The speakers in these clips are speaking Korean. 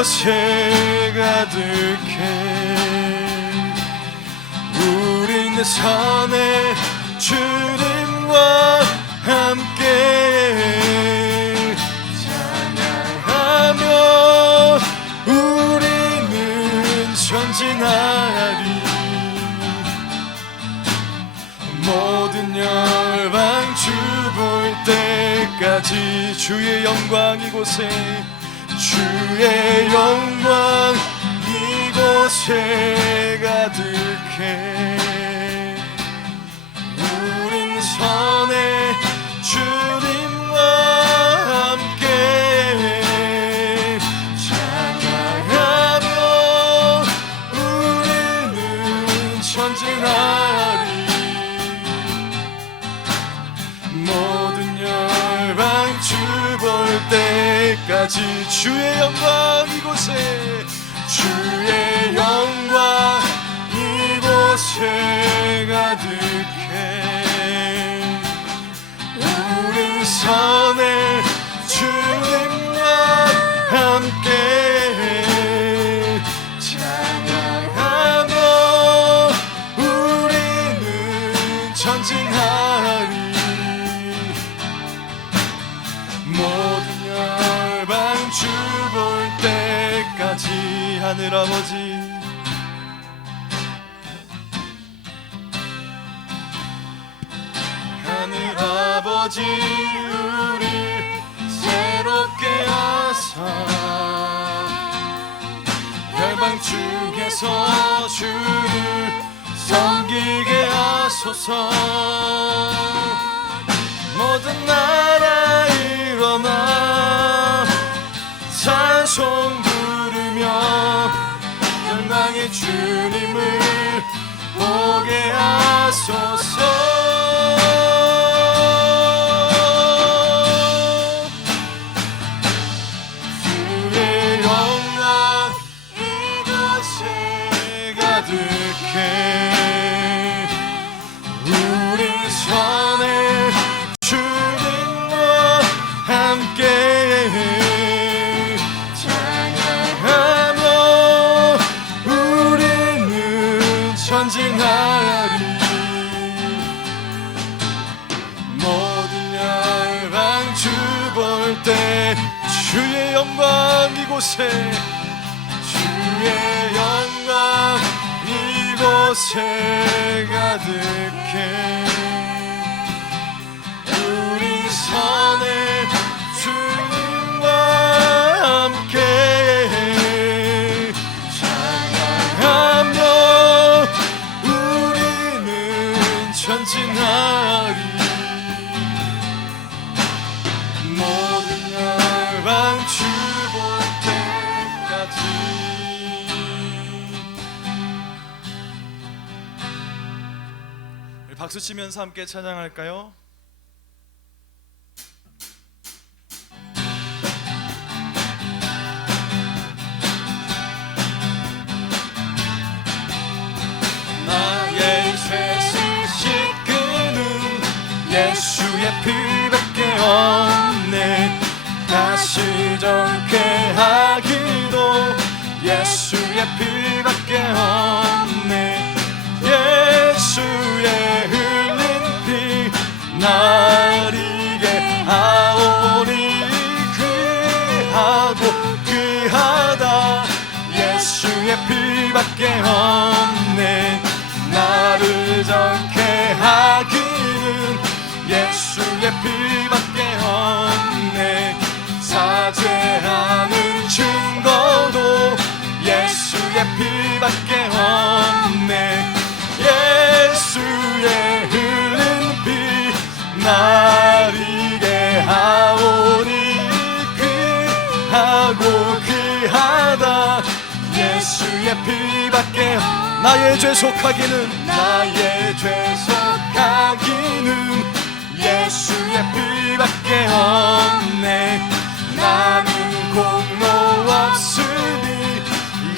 이곳에 가득해. 우리는 산에 주님과 함께 찬양하며 우리는 전진하리. 모든 열방 주 볼 때까지 주의 영광 이곳에, 주의 영광 이곳에 가득해. 우린 선에 주님과 함께 찬양하며 우리는 전진하리. 모든 열방 주 볼 때까지 주의 영광 이곳에, 주의 영광 이곳에 가득해. 우린 선에 주님과 함께 찬양하며 우리는 전진하리. 모든 열방 주 볼 때까지. 하늘아버지, 하늘아버지 우리 새롭게 하사 열방 중에서 주를 섬기게 하소서. 모든 나라 일어나 찬송 부르며 영광의 주님을 보게 하소서. 주의 영광 이곳에 가득해. 우리 선에 주님과 함께 찬양하며 우리는 전진하리. 모든 열방 주 볼 때 주의 영광 이곳에, 주의 영광 이곳에 가득해. 우리 선에 주님과 함께 찬양하며 우리는 전진하리. 모든 열방 주 볼 때까지. 박수 치면서 함께 찬양할까요? 나의 죄를 씻기는 예수의 피밖에 없네. 다시 정케 하기도 예수의 피밖에 없네. 예수의 흘린 피 날 이게 하오니 귀하고 귀하다. 예수의 피밖에 없네. 나를 정케 하기는 예수의 피밖에 없네. 사죄하는 증거도 예수의 피밖에 없네. 예수의 흘린 피 날 이게 하오니 귀하고 귀하다. 예수의 피밖에 나의 죄 속하기는, 나의 죄 속하기는 예수의 피밖에 없네. 나는 공로 없으니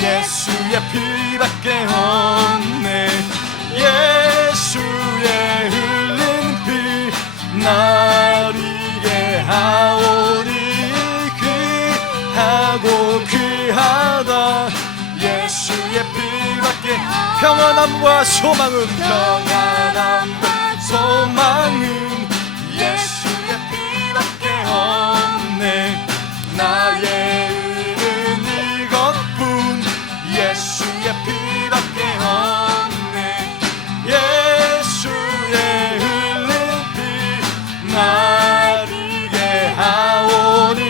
예수의 피밖에 없네. 예수의 흘린 피 날 이게 하오니 귀하고 귀하다. 우리의 평안함과 소망은 예수의 피밖에 없네. 나의 의는 이것뿐 예수의 피밖에 없네. 예수의 흘린 피 나를 위해 하오니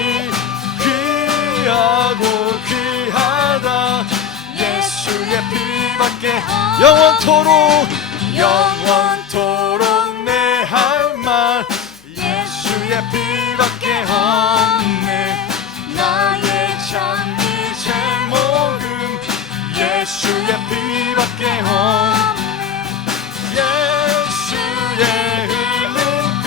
귀하고 귀하다. 예수의 피밖에 영원토록 내 할 말 예수의 피밖에 없네. 나의 참이 제목은 예수의 피밖에 없네. 예수의 흘린 피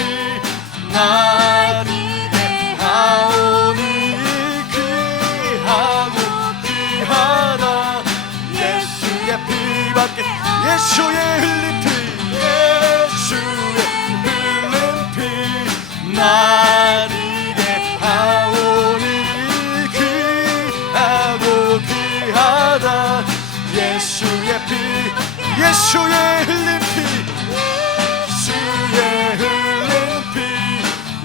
나를 위해 하오니 귀하고 귀하다. 예수의 피밖에 예수의 흘린 피 예수의 흘린 피 나를 위해 하오니 귀하고 귀하다. 예수의 피 예수의 흘린 피 예수의 흘린 피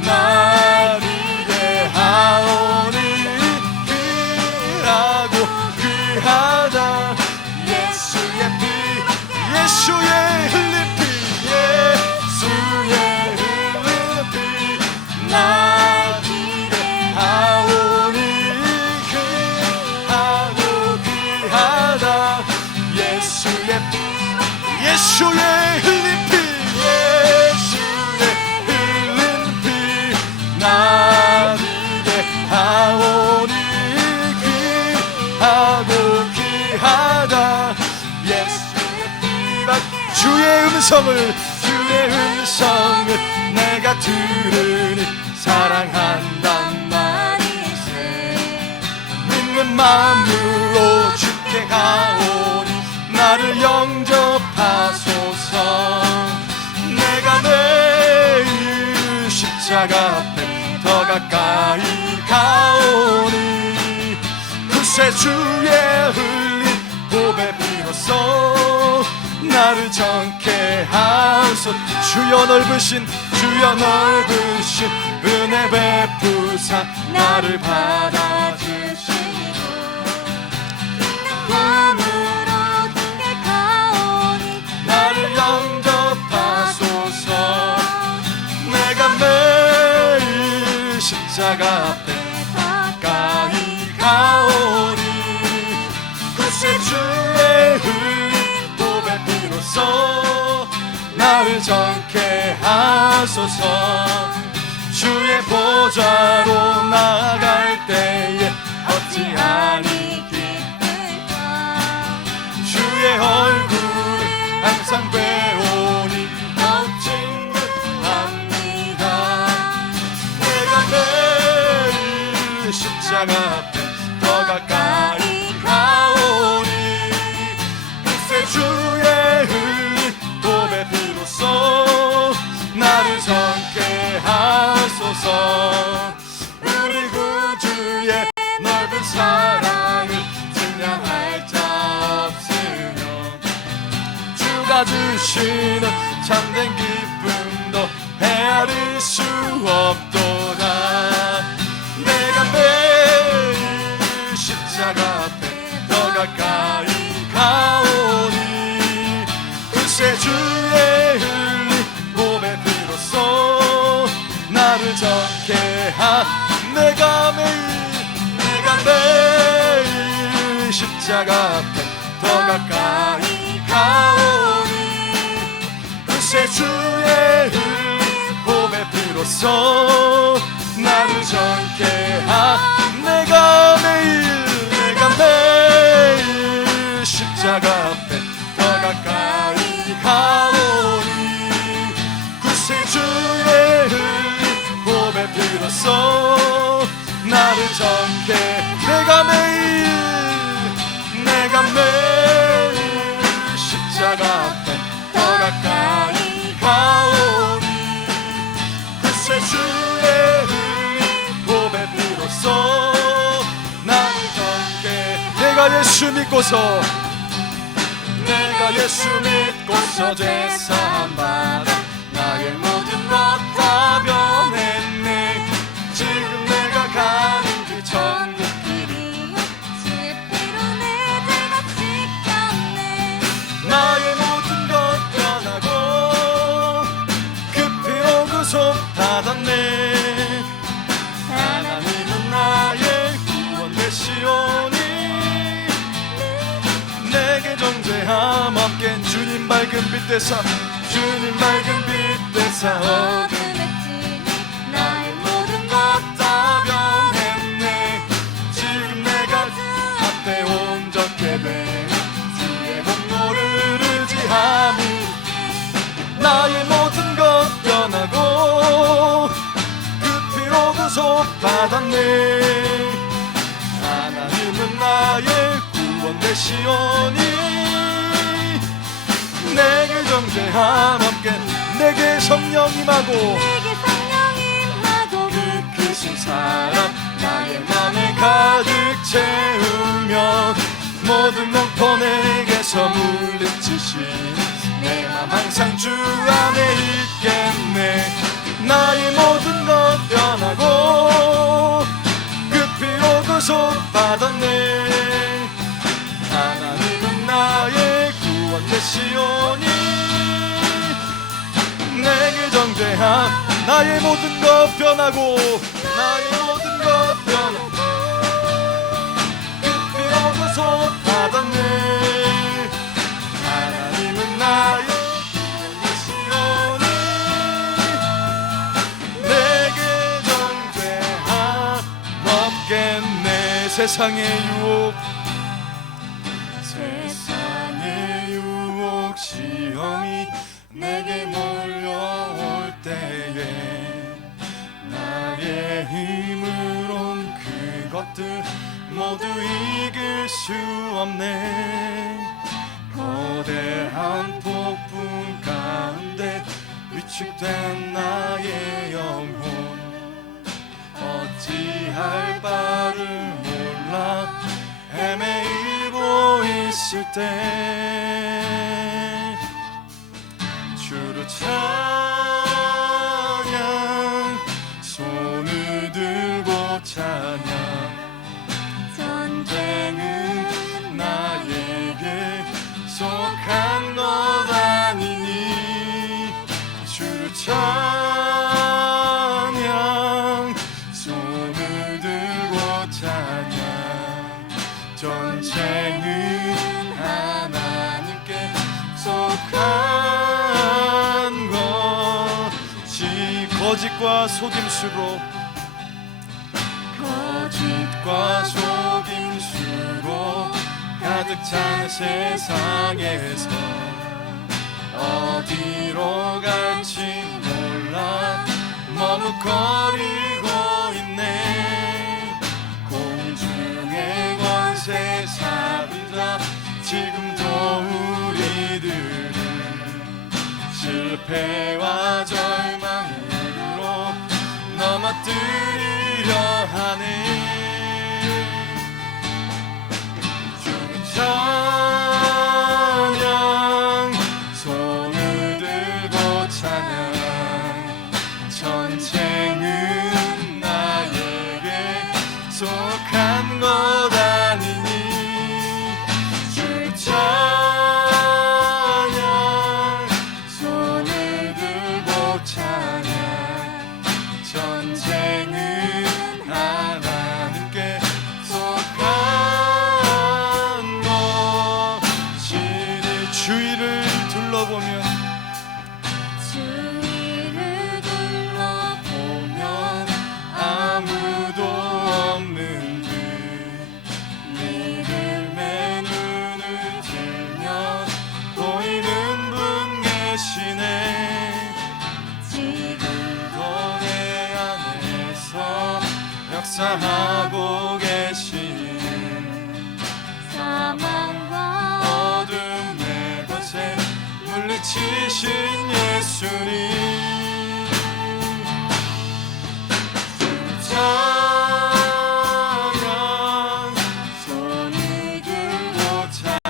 나를 위해 하오니 귀하고 귀하다. 예수의 피 예수의 흘린 피 예수의 흘린 피 나를 위해 하오니 귀하고 귀하다. 예수의 피 예수의 흘린 피 예수의 흘린 피 나를 위해 하오니 귀하고 귀하다. 예수의 피밖에 주의 음성을 내가 들으니 사랑한단 말이세. 믿는 마음으로 주께 가오니 나를 영접하소서. 내가 내일 십자가 앞에 더 가까이 가오니 그새 주의 흘린 보배 비로소 나를 정케 하소서. 주여 넓으신 은혜 베푸사 나를 받아주시고 마음으로 주께 가오니 나를 영접하소서. 내가 매일 십자가 앞에 가까이 가오니 그새 주의 흘린 보배 피로써 나를 정케 하소서. 주의 보좌로 나갈 때에 어찌하니 기쁠까. 주의 얼굴을 항상 배우니 더욱 친근합니다. 내가 매일 십자가 앞에 더 가까이 가오니 그새 주의 흘린 보배 피로써 나를 정케 하소서. 우리 구주의 넓은 사랑을 증량할 자 없으며 주가 주시는 참된 기쁨도 헤아릴 수 없도다. 내가 매일 십자가 앞에 더 가까이 가오니 그새 주의 흘린 보배 피로써 나를 정케 내가 매일 십자가 앞에 더 가까이 가오니 그새 주의 흘린 보배 피로써 나를 정케 내가 매일 십자가 앞에 더 가까이 가오니 그새 주의 흘린 보배 피로써 나를 정케 내가 매일 십자가 앞에 더 가까이 가오니 그새 주의 흘린 보배 피로써 나를 정케 내가 예수 믿고서 나 예수 믿고서 제사함 받아 나의 모든 것 다 변했네. 지금 내가 가는 길 천국 길이 실패로 내 죄가 씻겼네. 나의 모든 것 변하고 그 피로 구속 받았네. 하나님은 나의 구원 되시오니 내게 정죄함 없게 주님 밝은 빛 되사 주님 밝은 빛 되사 어둠의 진이 나의 모든 것 다 변했네. 지금 내가 주 앞에 온전케 돼 주의 공로를 의지하니 나의 모든 것 변하고 그 피로 구속 받았네. 하나님은 나의 구원 되시오니 내게 정죄함 없게 내게 성령 임하고 내게 성령 임하고 그 크신 사랑 나의 맘에 가득 채우면 모든 영토 내게서 물리치신 내 맘 항상 주 안에 있겠네. 나의 모든 것 변하고 그 피로 구속 받았네. 하나님은 나의 구원 되시오니 내게 정죄함 나의 모든 것 변하고 나의 모든 것 변하고 그 피로 구속 받았네. 하나님은 나의 구원 되시오니 내게 정죄함 없겠네. 세상의 유혹 세상의 유혹 시험이 내게 몰려올 때에 나의 힘으론 그것들 모두 이길 수 없네. 거대한 폭풍 가운데 위축된 나의 영혼 어찌할 바를 몰라 헤매이고 있을 때 주를 찬양 손을 들고 찬양 전쟁은 나에게 속한 것 아니니 주를 찬양 손을 들고 찬양 전쟁은 하나님께 속한 것이 거짓과 속임수로 거짓과 속임수로 가득 찬 세상에서 어디로 갈지 몰라 머뭇거리고 있네. 공중의 권세 잡은 자 지금도 우리들을 실패와 절망으로 넘어뜨리려 하네. 주는 찬양 손을 들고 찬양 전쟁은 나에게 속한 것 아니니 주는 찬양 손을 들고 찬양 전쟁은 하나님께 속한 것이니 주위를 둘러보면 주위를 둘러보면 아무도 없는 듯 믿음의 눈을 들면 보이는 분 계시네. 지금도 내 안에서 역사하고 계시는 사망과 어둠의 것에 물리치신 예수님 찬양 손을 들고 찬양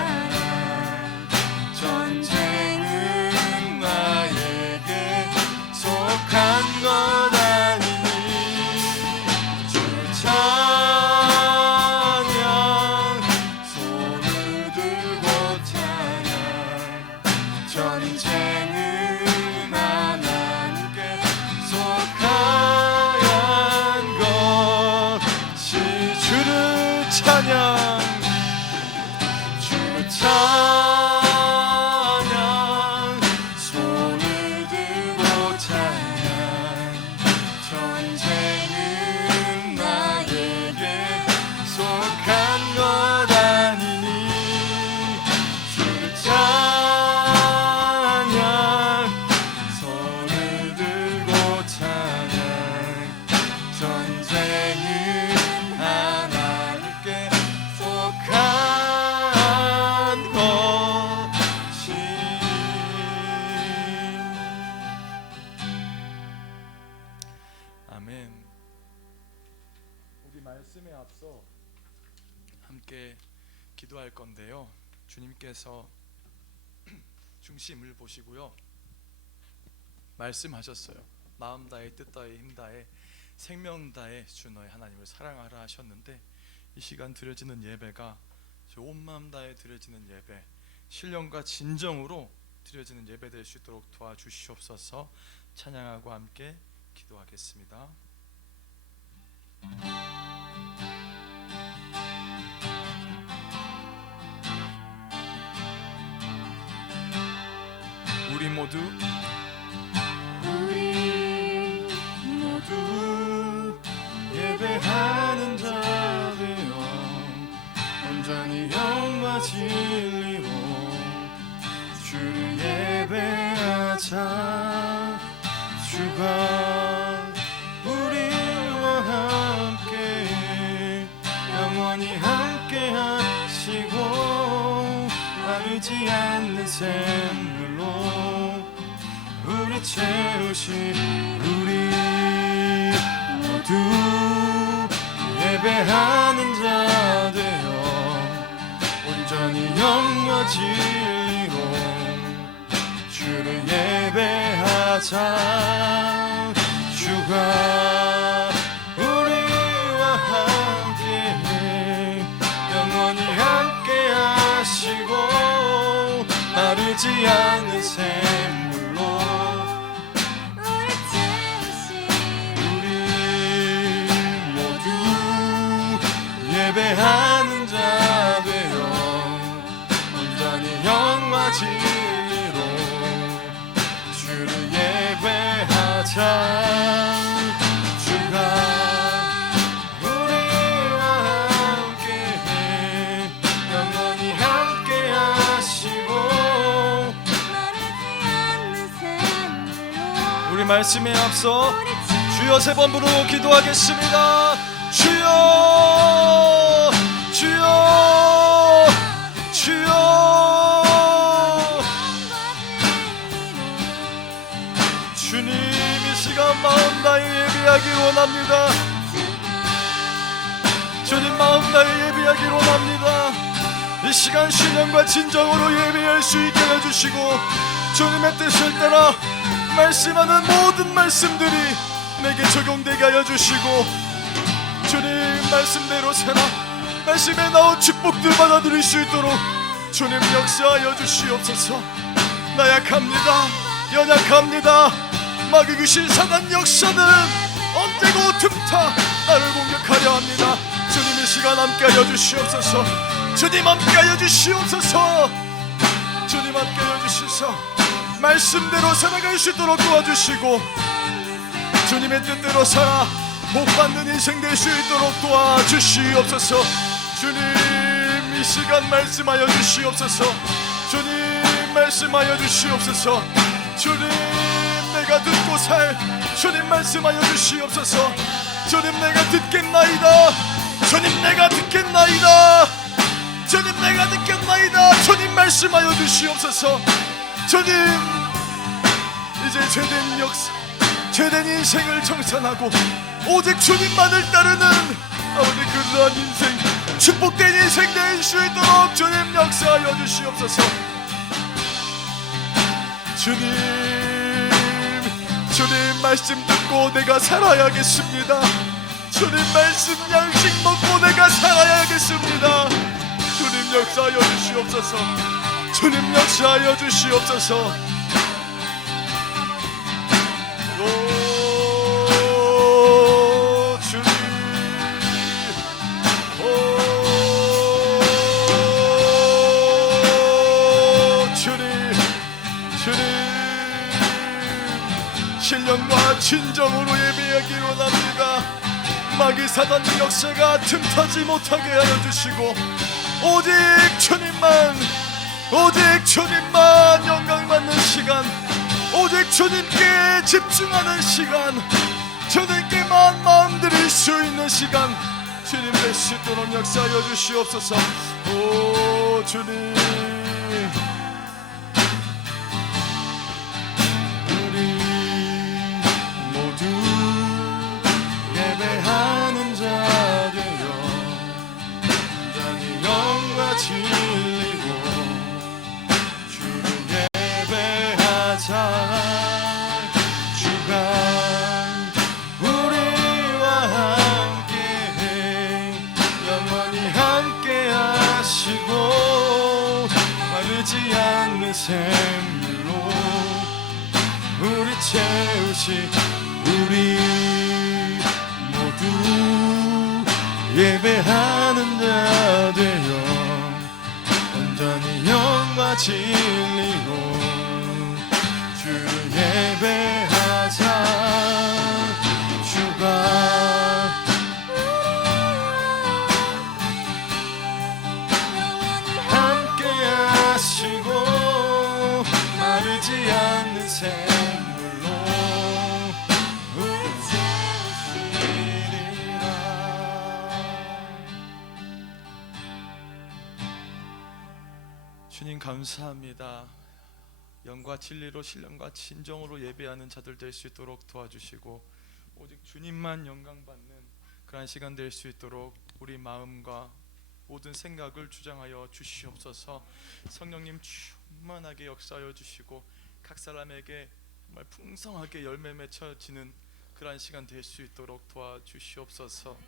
찬양 주를 찬양 손을 들고 찬양 전쟁은 나에게 속한 것 아니니 주를 찬양 손을 들고 찬양 전쟁은 하나님께 속한 것이. 아멘. 우리 말씀에 앞서 함께 기도할 건데요, 주님께서 중심을 보시고요 말씀하셨어요. 마음 다해 뜻 다해 힘 다해 생명 다해 주 너의 하나님을 사랑하라 하셨는데, 이 시간 드려지는 예배가 온 마음 다해 드려지는 예배, 신령과 진정으로 드려지는 예배 될 수 있도록 도와주시옵소서. 찬양하고 함께 기도하겠습니다. 우리 모두 예배하는 자 되어 온전히 영과 진리로 주를 예배하자. 주가 우리와 함께 영원히 함께 하시고 마르지 않는 샘물로 우리 채우시. 우리 모두 예배하는 자 되어 온전히 영과 진리로 주를 예배하자. 주가 우리와 함께 영원히 함께 하시고 마르지 않는 샘물로 우리 채우시. 우리 모두 예배하는 자 되어 온전히 영과 진리로 주를 예배하자. 주가 우리와 함께 영원히 함께 하시고 마르지 않는 샘물로 우리 말씀에 앞서 우리 주여 세 번 부르고 기도하겠습니다. 주여 주여 주여. 주님 이 시간 마음 다해 예배하기 원합니다. 주님 마음 다해 예배하기 원합니다. 이 시간 신령과 진정으로 예배할 수 있게 해주시고 주님의 뜻을 따라 말씀하는 모든 말씀들이 내게 적용되게 하여 주시고 주님 말씀대로 살아 말씀에 나온 축복들 받아들일 수 있도록 주님 역사하여 주시옵소서. 나약합니다. 연약합니다. 마귀 귀신 사단 역사는 언제고 틈타 나를 공격하려 합니다. 주님 이 시간 함께하여 주시옵소서. 주님 함께하여 주시옵소서. 주님 함께하여 주시소. 말씀대로 살아갈 수 있도록 도와주시고 주님의 뜻대로 살아 복받는 인생 될 수 있도록 도와주시옵소서. 주님 이 시간 말씀하여 주시옵소서. 주님 말씀하여 주시옵소서. 주님 내가 듣고 살 주님 말씀하여 주시옵소서. 주님 내가 듣겠나이다. 주님 내가 듣겠나이다. 주님 내가 듣겠나이다. 주님 말씀하여 주시옵소서. 주님 이제 죄된 역사 죄된 인생을 정산하고 오직 주님만을 따르는 아버지 그러한 인생 축복된 인생 될 수 있도록 주님 역사하여 주시옵소서. 주님 말씀 듣고 내가 살아야겠습니다. 주님 말씀 양식 먹고 내가 살아야겠습니다. 주님 역사하여 주시옵소서. 주님 역사하여 주시옵소서. 오 주님 오 진정으로 예배하기 원합니다. 마귀 사단의 역사가 틈타지 못하게 하여 주시고 오직 주님만 영광받는 시간, 오직 주님께 집중하는 시간, 주님께만 마음 드릴 수 있는 시간, 주님 될 수 있도록 역사하여 주시옵소서. 오 주님, 우리 모두 예배하는 자 되어 온전히 영과 진리로 주를 예배하자. 주가 우리와 함께 영원히 함께 하시고 마르지 않는 샘물로 우리 채우시. 우리 모두 예배하는 자 되어 온전히 영과 진리로 주를 예배하자. 주가 함께 하시고 마르지 않는 샘물로 우리 채우시리라. 주님 감사합니다. 영과 진리로 신령과 진정으로 예배하는 자들 될 수 있도록 도와주시고 오직 주님만 영광받는 그러한 시간 될 수 있도록 우리 마음과 모든 생각을 주장하여 주시옵소서. 성령님 충만하게 역사하여 주시고 각 사람에게 정말 풍성하게 열매 맺혀지는 그러한 시간 될 수 있도록 도와주시옵소서.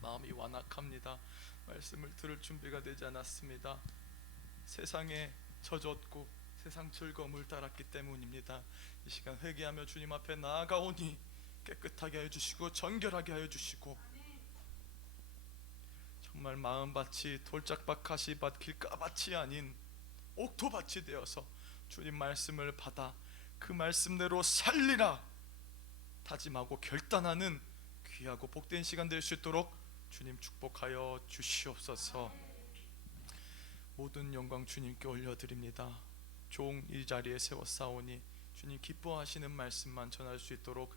마음이 완악합니다. 말씀을 들을 준비가 되지 않았습니다. 세상에 젖었고 세상 즐거움을 따랐기 때문입니다. 이 시간 회개하며 주님 앞에 나아가오니 깨끗하게 하여 주시고 정결하게 하여 주시고 정말 마음밭이 돌짝밭 길가밭이 아닌 옥토밭이 되어서 주님 말씀을 받아 그 말씀대로 살리라 다짐하고 결단하는 귀하고 복된 시간 될 수 있도록 주님 축복하여 주시옵소서. 모든 영광 주님께 올려드립니다. 종 이 자리에 세웠사오니 주님 기뻐하시는 말씀만 전할 수 있도록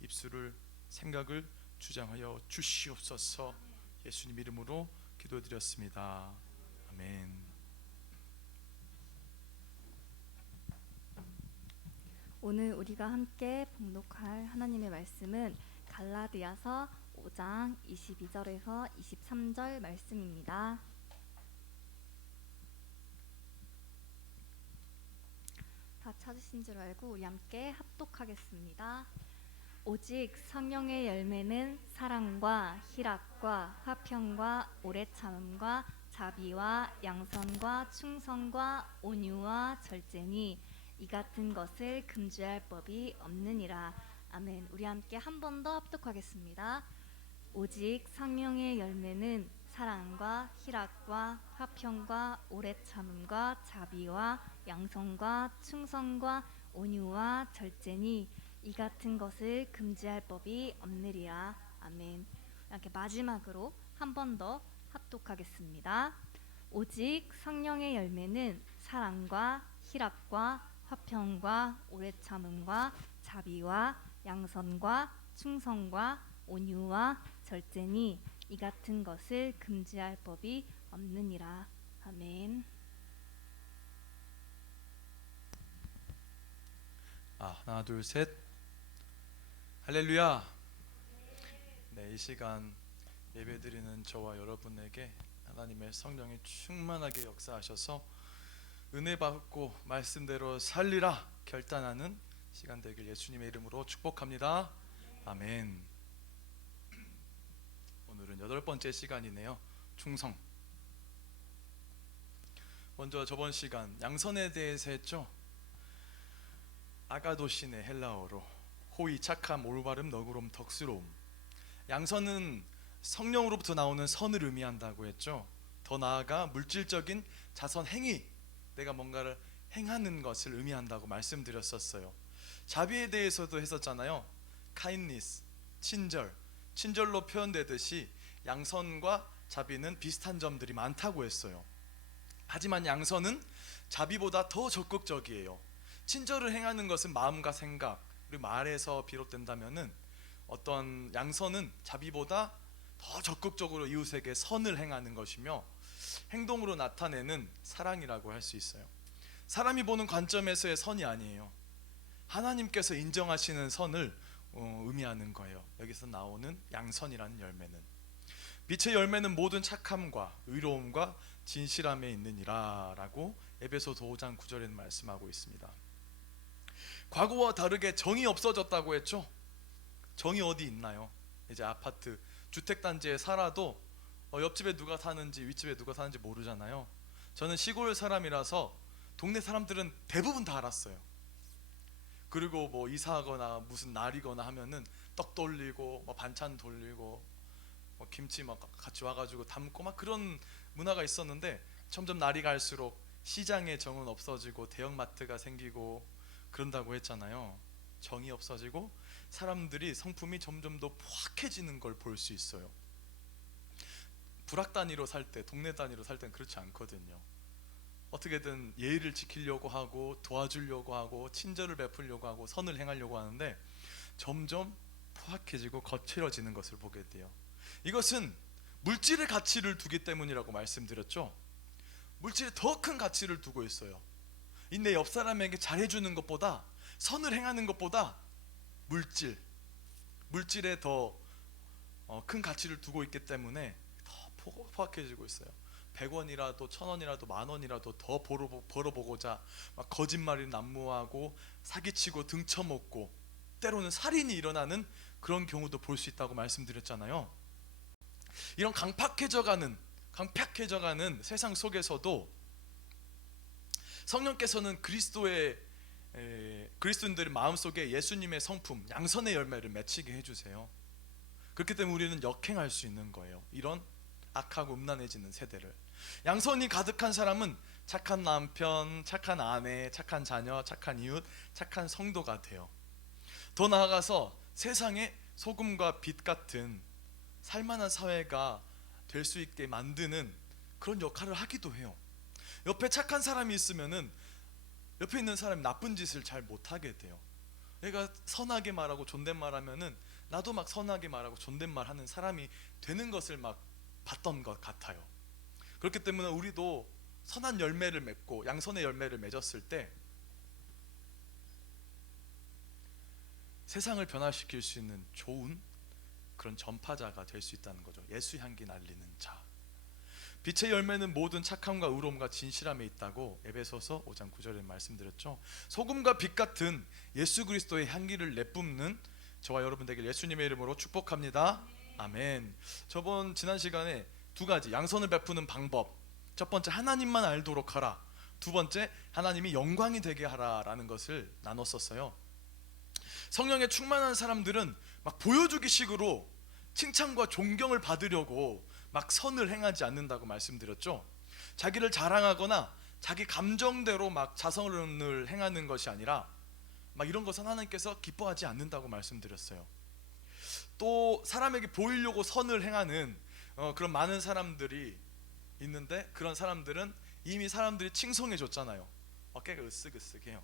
입술을 생각을 주장하여 주시옵소서. 예수님 이름으로 기도드렸습니다. 아멘. 오늘 우리가 함께 봉독할 하나님의 말씀은 갈라디아서 5장 22절에서 23절 말씀입니다. 다 찾으신 줄 알고 우리 함께 합독하겠습니다. 오직 성령의 열매는 사랑과 희락과 화평과 오래 참음과 자비와 양선과 충성과 온유와 절제니 이 같은 것을 금주할 법이 없느니라. 아멘. 우리 함께 한 번 더 합독하겠습니다. 오직 성령의 열매는 사랑과 희락과 화평과 오래 참음과 자비와 양선과 충성과 온유와 절제니 이 같은 것을 금지할 법이 없느리라. 아멘. 이렇게 마지막으로 한 번 더 합독하겠습니다. 오직 성령의 열매는 사랑과 희락과 화평과 오래 참음과 자비와 양선과 충성과 온유와 절제니 이 같은 것을 금지할 법이 없느니라. 아멘. 하나 둘 셋. 할렐루야. 네, 이 시간 예배드리는 저와 여러분에게 하나님의 성령이 충만하게 역사하셔서 은혜 받고 말씀대로 살리라 결단하는 시간 되길 예수님의 이름으로 축복합니다. 아멘. 오늘은 8번째 시간이네요. 충성. 먼저 저번 시간 양선에 대해서 했죠. 아가도시네 헬라어로 호의, 착함, 올바름, 너그러움, 덕스러움. 양선은 성령으로부터 나오는 선을 의미한다고 했죠. 더 나아가 물질적인 자선 행위, 내가 뭔가를 행하는 것을 의미한다고 말씀드렸었어요. 자비에 대해서도 했었잖아요. kindness, 친절로 표현되듯이 양선과 자비는 비슷한 점들이 많다고 했어요. 하지만 양선은 자비보다 더 적극적이에요. 친절을 행하는 것은 마음과 생각 그리고 말에서 비롯된다면은 어떤 양선은 자비보다 더 적극적으로 이웃에게 선을 행하는 것이며 행동으로 나타내는 사랑이라고 할 수 있어요. 사람이 보는 관점에서의 선이 아니에요. 하나님께서 인정하시는 선을 의미하는 거예요. 여기서 나오는 양선이라는 열매는, 빛의 열매는 모든 착함과 의로움과 진실함에 있느니라 라고 에베소서 5장 9절에는 말씀하고 있습니다. 과거와 다르게 정이 없어졌다고 했죠. 정이 어디 있나요? 이제 아파트 주택단지에 살아도 옆집에 누가 사는지 윗집에 누가 사는지 모르잖아요. 저는 시골 사람이라서 동네 사람들은 대부분 다 알았어요. 그리고 뭐 이사하거나 무슨 날이거나 하면은 떡 돌리고 뭐 반찬 돌리고 뭐 김치 막 같이 와가지고 담고 막 그런 문화가 있었는데, 점점 날이 갈수록 시장의 정은 없어지고 대형마트가 생기고 그런다고 했잖아요. 정이 없어지고 사람들이 성품이 점점 더 포악해지는 걸 볼 수 있어요. 부락 단위로 살 때, 동네 단위로 살 때는 그렇지 않거든요. 어떻게든 예의를 지키려고 하고 도와주려고 하고 친절을 베풀려고 하고 선을 행하려고 하는데 점점 포악해지고 거칠어지는 것을 보게 돼요. 이것은 물질의 가치를 두기 때문이라고 말씀드렸죠. 물질에 더 큰 가치를 두고 있어요. 내 옆 사람에게 잘해주는 것보다, 선을 행하는 것보다 물질에 더 큰 가치를 두고 있기 때문에 더 포악해지고 있어요. 100원이라도 1000원이라도 만원이라도 더 벌어보고자 막 거짓말이 난무하고 사기치고 등쳐먹고 때로는 살인이 일어나는 그런 경우도 볼 수 있다고 말씀드렸잖아요. 이런 강팍해져가는 세상 속에서도 성령께서는 그리스도인들의 마음속에 예수님의 성품, 양선의 열매를 맺히게 해주세요. 그렇기 때문에 우리는 역행할 수 있는 거예요. 이런 악하고 음란해지는 세대를. 양선이 가득한 사람은 착한 남편, 착한 아내, 착한 자녀, 착한 이웃, 착한 성도가 돼요. 더 나아가서 세상에 소금과 빛 같은 살만한 사회가 될 수 있게 만드는 그런 역할을 하기도 해요. 옆에 착한 사람이 있으면은 옆에 있는 사람이 나쁜 짓을 잘 못하게 돼요. 내가 선하게 말하고 존댓말하면은 나도 막 선하게 말하고 존댓말하는 사람이 되는 것을 막 봤던 것 같아요. 그렇기 때문에 우리도 선한 열매를 맺고 양선의 열매를 맺었을 때 세상을 변화시킬 수 있는 좋은 그런 전파자가 될 수 있다는 거죠. 예수 향기 날리는 자. 빛의 열매는 모든 착함과 의로움과 진실함에 있다고 에베소서 5장 9절에 말씀드렸죠. 소금과 빛 같은 예수 그리스도의 향기를 내뿜는 저와 여러분 되길 예수님의 이름으로 축복합니다. 아멘. 지난 시간에 두 가지 양선을 베푸는 방법, 첫 번째 하나님만 알도록 하라, 두 번째 하나님이 영광이 되게 하라라는 것을 나눴었어요. 성령에 충만한 사람들은 막 보여주기 식으로 칭찬과 존경을 받으려고 막 선을 행하지 않는다고 말씀드렸죠. 자기를 자랑하거나 자기 감정대로 막 자선을 행하는 것이 아니라 막 이런 것은 하나님께서 기뻐하지 않는다고 말씀드렸어요. 또 사람에게 보이려고 선을 행하는 그런 많은 사람들이 있는데, 그런 사람들은 이미 사람들이 칭송해 줬잖아요. 어깨가 으쓱으쓱해요.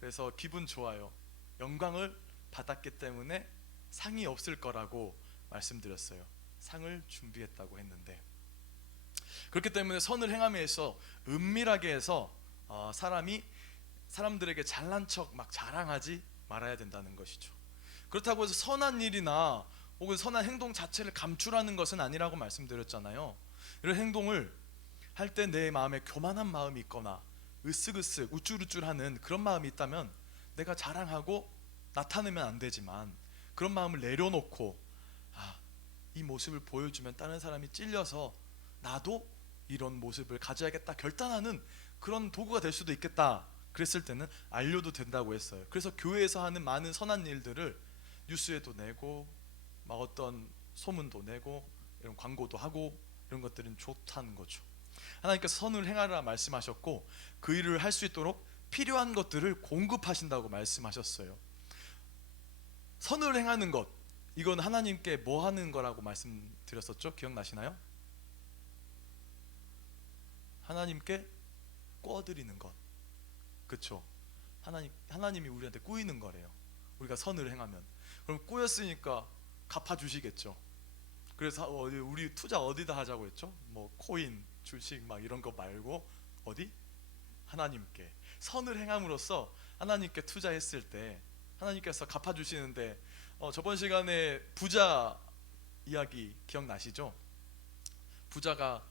그래서 기분 좋아요. 영광을 받았기 때문에 상이 없을 거라고 말씀드렸어요. 상을 준비했다고 했는데, 그렇기 때문에 선을 행함에 있어 은밀하게 해서 사람들에게 잘난 척 막 자랑하지 말아야 된다는 것이죠. 그렇다고 해서 선한 일이나 혹은 선한 행동 자체를 감추라는 것은 아니라고 말씀드렸잖아요. 이런 행동을 할 때 내 마음에 교만한 마음이 있거나 으쓱으쓱 우쭐우쭐하는 그런 마음이 있다면 내가 자랑하고 나타내면 안 되지만, 그런 마음을 내려놓고 이 모습을 보여주면 다른 사람이 찔려서 나도 이런 모습을 가져야겠다 결단하는 그런 도구가 될 수도 있겠다. 그랬을 때는 알려도 된다고 했어요. 그래서 교회에서 하는 많은 선한 일들을 뉴스에도 내고 막 어떤 소문도 내고 이런 광고도 하고 이런 것들은 좋다는 거죠. 하나님께서 선을 행하라 말씀하셨고 그 일을 할 수 있도록 필요한 것들을 공급하신다고 말씀하셨어요. 선을 행하는 것, 이건 하나님께 뭐 하는 거라고 말씀드렸었죠? 기억나시나요? 하나님께 꿔드리는 것. 그쵸? 하나님이 우리한테 꾸이는 거래요. 우리가 선을 행하면. 그럼 꾸였으니까 갚아주시겠죠. 그래서 우리 투자 어디다 하자고 했죠? 뭐 코인, 주식 막 이런 거 말고 어디? 하나님께. 선을 행함으로써 하나님께 투자했을 때 하나님께서 갚아주시는데, 저번 시간에 부자 이야기 기억나시죠? 부자가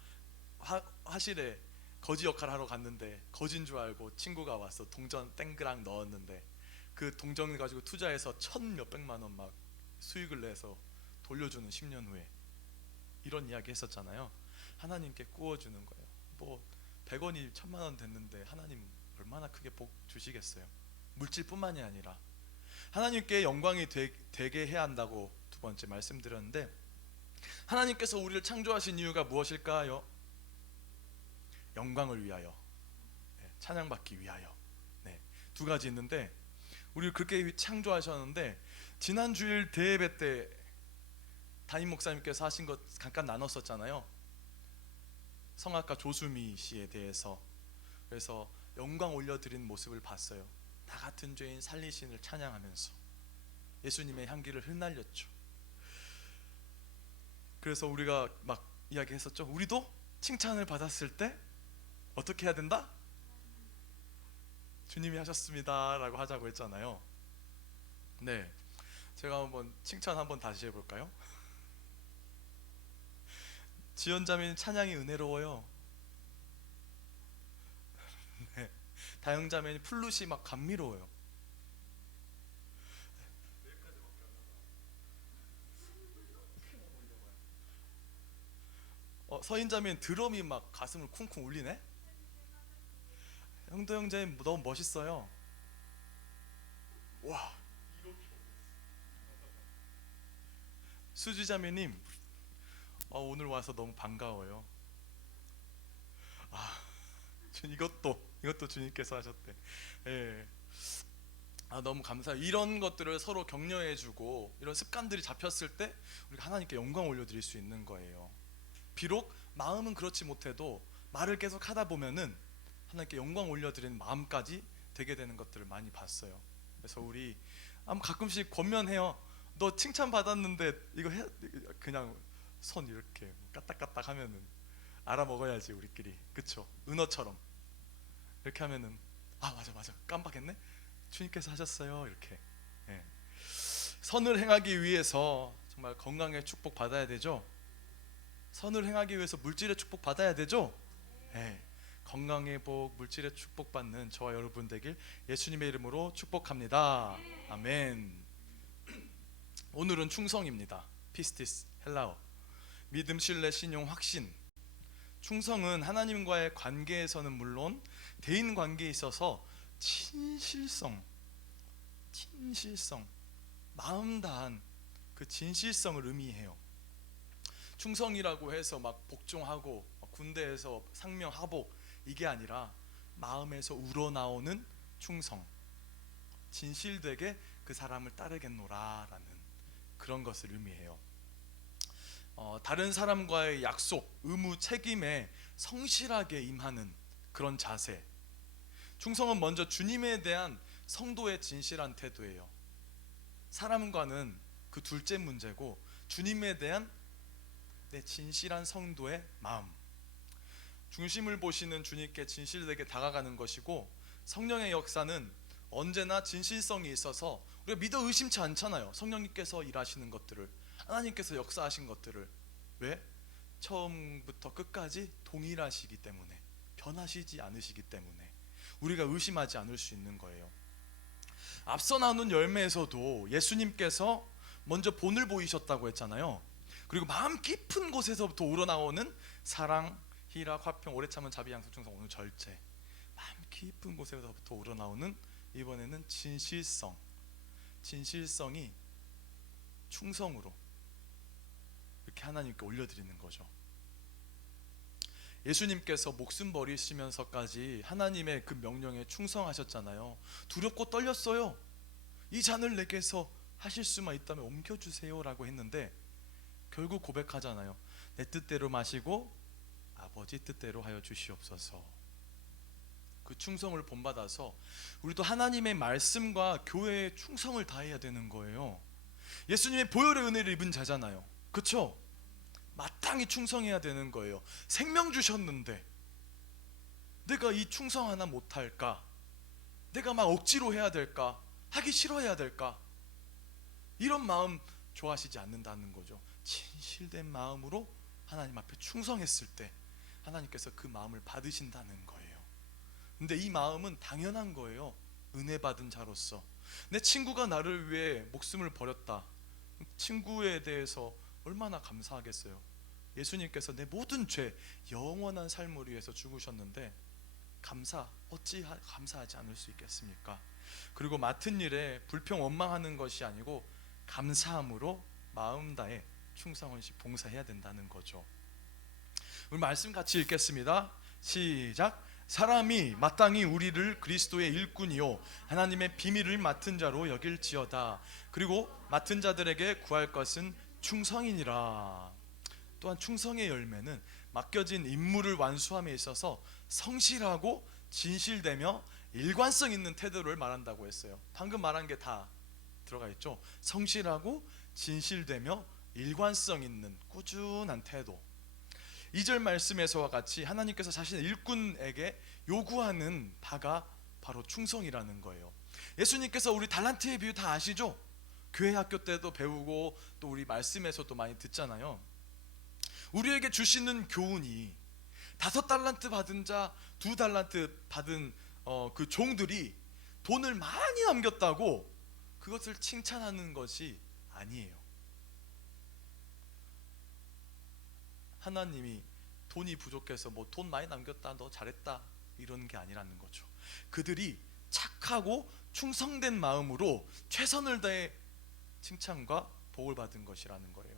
화실에 거지 역할 하러 갔는데 거진 줄 알고 친구가 와서 동전 땡그랑 넣었는데 그 동전을 가지고 투자해서 1,000몇백만 원 막 수익을 내서 돌려주는 10년 후에, 이런 이야기 했었잖아요. 하나님께 꾸어주는 거예요. 뭐 100원이 1,000만 원 됐는데 하나님 얼마나 크게 복 주시겠어요. 물질뿐만이 아니라 하나님께 영광이 되게 해야 한다고 두 번째 말씀드렸는데, 하나님께서 우리를 창조하신 이유가 무엇일까요? 영광을 위하여, 찬양받기 위하여. 네, 두 가지 있는데 우리를 그렇게 창조하셨는데, 지난 주일 대예배 때 담임 목사님께서 하신 것 잠깐 나눴었잖아요. 성악가 조수미 씨에 대해서. 그래서 영광 올려드린 모습을 봤어요. 나 같은 죄인 살리신을 찬양하면서 예수님의 향기를 흩날렸죠. 그래서 우리가 막 이야기했었죠. 우리도 칭찬을 받았을 때 어떻게 해야 된다? 주님이 하셨습니다 라고 하자고 했잖아요. 네, 제가 한번 칭찬 한번 다시 해볼까요? 지연자매님 찬양이 은혜로워요. 네, 다영자매님 플룻이 막 감미로워요. 서인자매님 드럼이 막 가슴을 쿵쿵 울리네. 형도 형제님 너무 멋있어요. 와. 수지자매님, 오늘 와서 너무 반가워요. 이것도 주님께서 하셨대. 예. 너무 감사해요. 이런 것들을 서로 격려해주고 이런 습관들이 잡혔을 때 우리가 하나님께 영광 올려드릴 수 있는 거예요. 비록 마음은 그렇지 못해도 말을 계속 하다 보면은 하나님께 영광 올려드리는 마음까지 되게 되는 것들을 많이 봤어요. 그래서 우리 가끔씩 권면해요. 너 칭찬 받았는데 이거 그냥 손 이렇게 까딱까딱 하면은 알아먹어야지 우리끼리. 그쵸? 은어처럼 이렇게 하면은 맞아 깜빡했네, 주님께서 하셨어요 이렇게. 예. 선을 행하기 위해서 정말 건강의 축복 받아야 되죠. 선을 행하기 위해서 물질의 축복 받아야 되죠. 예. 건강의 복, 물질의 축복 받는 저와 여러분 되길 예수님의 이름으로 축복합니다. 아멘. 오늘은 충성입니다. 피스티스, 헬라어. 믿음, 신뢰, 신용, 확신. 충성은 하나님과의 관계에서는 물론 대인 관계에 있어서 진실성, 마음 다한 그 진실성을 의미해요. 충성이라고 해서 막 복종하고 군대에서 상명 하복, 이게 아니라 마음에서 우러나오는 충성, 진실되게 그 사람을 따르겠노라 라는 그런 것을 의미해요. 다른 사람과의 약속, 의무, 책임에 성실하게 임하는 그런 자세. 충성은 먼저 주님에 대한 성도의 진실한 태도예요. 사람과는 그 둘째 문제고, 주님에 대한 내 진실한 성도의 마음, 중심을 보시는 주님께 진실되게 다가가는 것이고, 성령의 역사는 언제나 진실성이 있어서 우리가 믿어 의심치 않잖아요. 성령님께서 일하시는 것들을, 하나님께서 역사하신 것들을. 왜? 처음부터 끝까지 동일하시기 때문에, 변하시지 않으시기 때문에 우리가 의심하지 않을 수 있는 거예요. 앞서 나눈 열매에서도 예수님께서 먼저 본을 보이셨다고 했잖아요. 그리고 마음 깊은 곳에서부터 우러나오는 사랑, 희락, 화평, 오래 참은 자비, 양속, 충성, 오늘 절제. 마음 깊은 곳에서부터 우러나오는 이번에는 진실성이 충성으로 이렇게 하나님께 올려드리는 거죠. 예수님께서 목숨 버리시면서까지 하나님의 그 명령에 충성하셨잖아요. 두렵고 떨렸어요. 이 잔을 내게서 하실 수만 있다면 옮겨주세요라고 했는데 결국 고백하잖아요. 내 뜻대로 마시고 아버지 뜻대로 하여 주시옵소서. 그 충성을 본받아서 우리도 하나님의 말씀과 교회에 충성을 다해야 되는 거예요. 예수님의 보혈의 은혜를 입은 자잖아요. 그렇죠? 마땅히 충성해야 되는 거예요. 생명 주셨는데 내가 이 충성 하나 못할까? 내가 막 억지로 해야 될까? 하기 싫어해야 될까? 이런 마음 좋아하시지 않는다는 거죠. 진실된 마음으로 하나님 앞에 충성했을 때 하나님께서 그 마음을 받으신다는 거예요. 근데 이 마음은 당연한 거예요. 은혜 받은 자로서 내 친구가 나를 위해 목숨을 버렸다. 친구에 대해서 얼마나 감사하겠어요. 예수님께서 내 모든 죄, 영원한 삶을 위해서 죽으셨는데 어찌 감사하지 않을 수 있겠습니까? 그리고 맡은 일에 불평 원망하는 것이 아니고 감사함으로 마음 다해 충성원시 봉사해야 된다는 거죠. 우리 말씀 같이 읽겠습니다. 시작. 사람이 마땅히 우리를 그리스도의 일꾼이요 하나님의 비밀을 맡은 자로 여길지어다. 그리고 맡은 자들에게 구할 것은 충성이니라. 또한 충성의 열매는 맡겨진 임무를 완수함에 있어서 성실하고 진실되며 일관성 있는 태도를 말한다고 했어요. 방금 말한 게 다 들어가 있죠. 성실하고 진실되며 일관성 있는 꾸준한 태도. 2절 말씀에서와 같이 하나님께서 자신의 일꾼에게 요구하는 바가 바로 충성이라는 거예요. 예수님께서 우리 달란트의 비유 다 아시죠? 교회 학교 때도 배우고 또 우리 말씀에서도 많이 듣잖아요. 우리에게 주시는 교훈이 5달란트 받은 자, 2달란트 받은 그 종들이 돈을 많이 남겼다고 그것을 칭찬하는 것이 아니에요. 하나님이 돈이 부족해서 뭐 돈 많이 남겼다, 너 잘했다 이런 게 아니라는 거죠. 그들이 착하고 충성된 마음으로 최선을 다해 칭찬과 복을 받은 것이라는 거예요.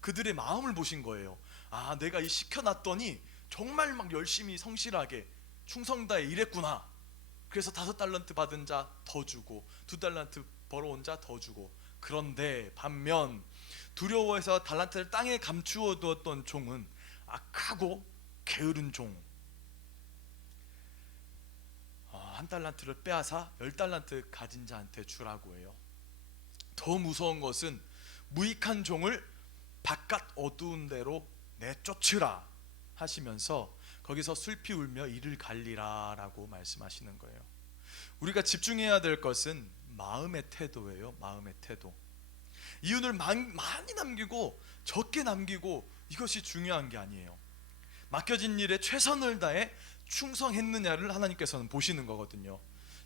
그들의 마음을 보신 거예요. 아, 내가 이 시켜놨더니 정말 막 열심히 성실하게 충성 다해 일했구나. 그래서 5달란트 받은 자 더 주고 2달란트 벌어온 자 더 주고. 그런데 반면 두려워해서 달란트를 땅에 감추어 두었던 종은 악하고 게으른 종, 1달란트를 빼앗아 10달란트 가진 자한테 주라고 해요. 더 무서운 것은 무익한 종을 바깥 어두운 데로 내쫓으라 하시면서 거기서 슬피 울며 이를 갈리라 라고 말씀하시는 거예요. 우리가 집중해야 될 것은 마음의 태도예요. 마음의 태도. 이윤을 많이 남기고 적게 남기고 이것이 중요한 게 아니에요. 맡겨진 일에 최선을 다해 충성했느냐를 하나님께서는 보시는 거거든요.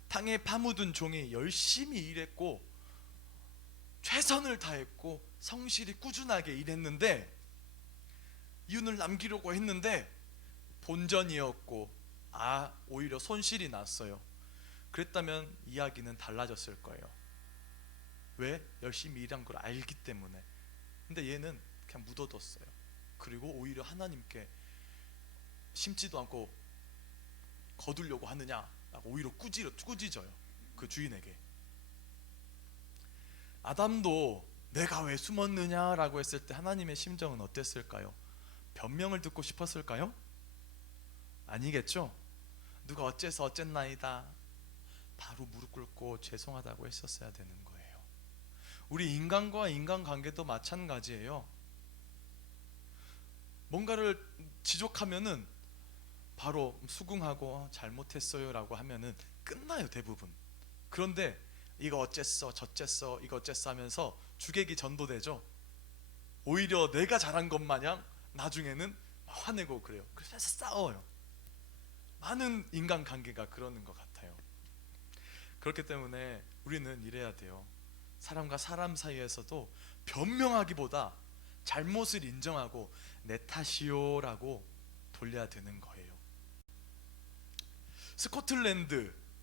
땅에 파묻은 종이 열심히 일했고 최선을 다했고 성실히 꾸준하게 일했는데 이윤을 남기려고 했는데 본전이었고 오히려 손실이 났어요. 그랬다면 이야기는 달라졌을 거예요. 왜? 열심히 일한 걸 알기 때문에. 근데 얘는 그냥 묻어뒀어요. 그리고 오히려 하나님께 심지도 않고 거두려고 하느냐 라고 오히려 꾸짖어요. 그 주인에게. 아담도 내가 왜 숨었느냐라고 했을 때 하나님의 심정은 어땠을까요? 변명을 듣고 싶었을까요? 아니겠죠? 누가 어째서 어쨌나이다 바로 무릎 꿇고 죄송하다고 했었어야 되는 거예요. 우리 인간과 인간관계도 마찬가지예요. 뭔가를 지적하면은 바로 수긍하고 잘못했어요 라고 하면은 끝나요, 대부분. 그런데 이거 어쨌어 저쨌어 이거 어쨌어 하면서 주객이 전도되죠. 오히려 내가 잘한 것 마냥 나중에는 화내고 그래요. 그래서 싸워요. 많은 인간관계가 그러는 것 같아요. 그렇기 때문에 우리는 이래야 돼요. 사람과 사람 사이에서도 변명하기보다 잘못을 인정하고 내 탓이요 라고 돌려야 되는 거예요.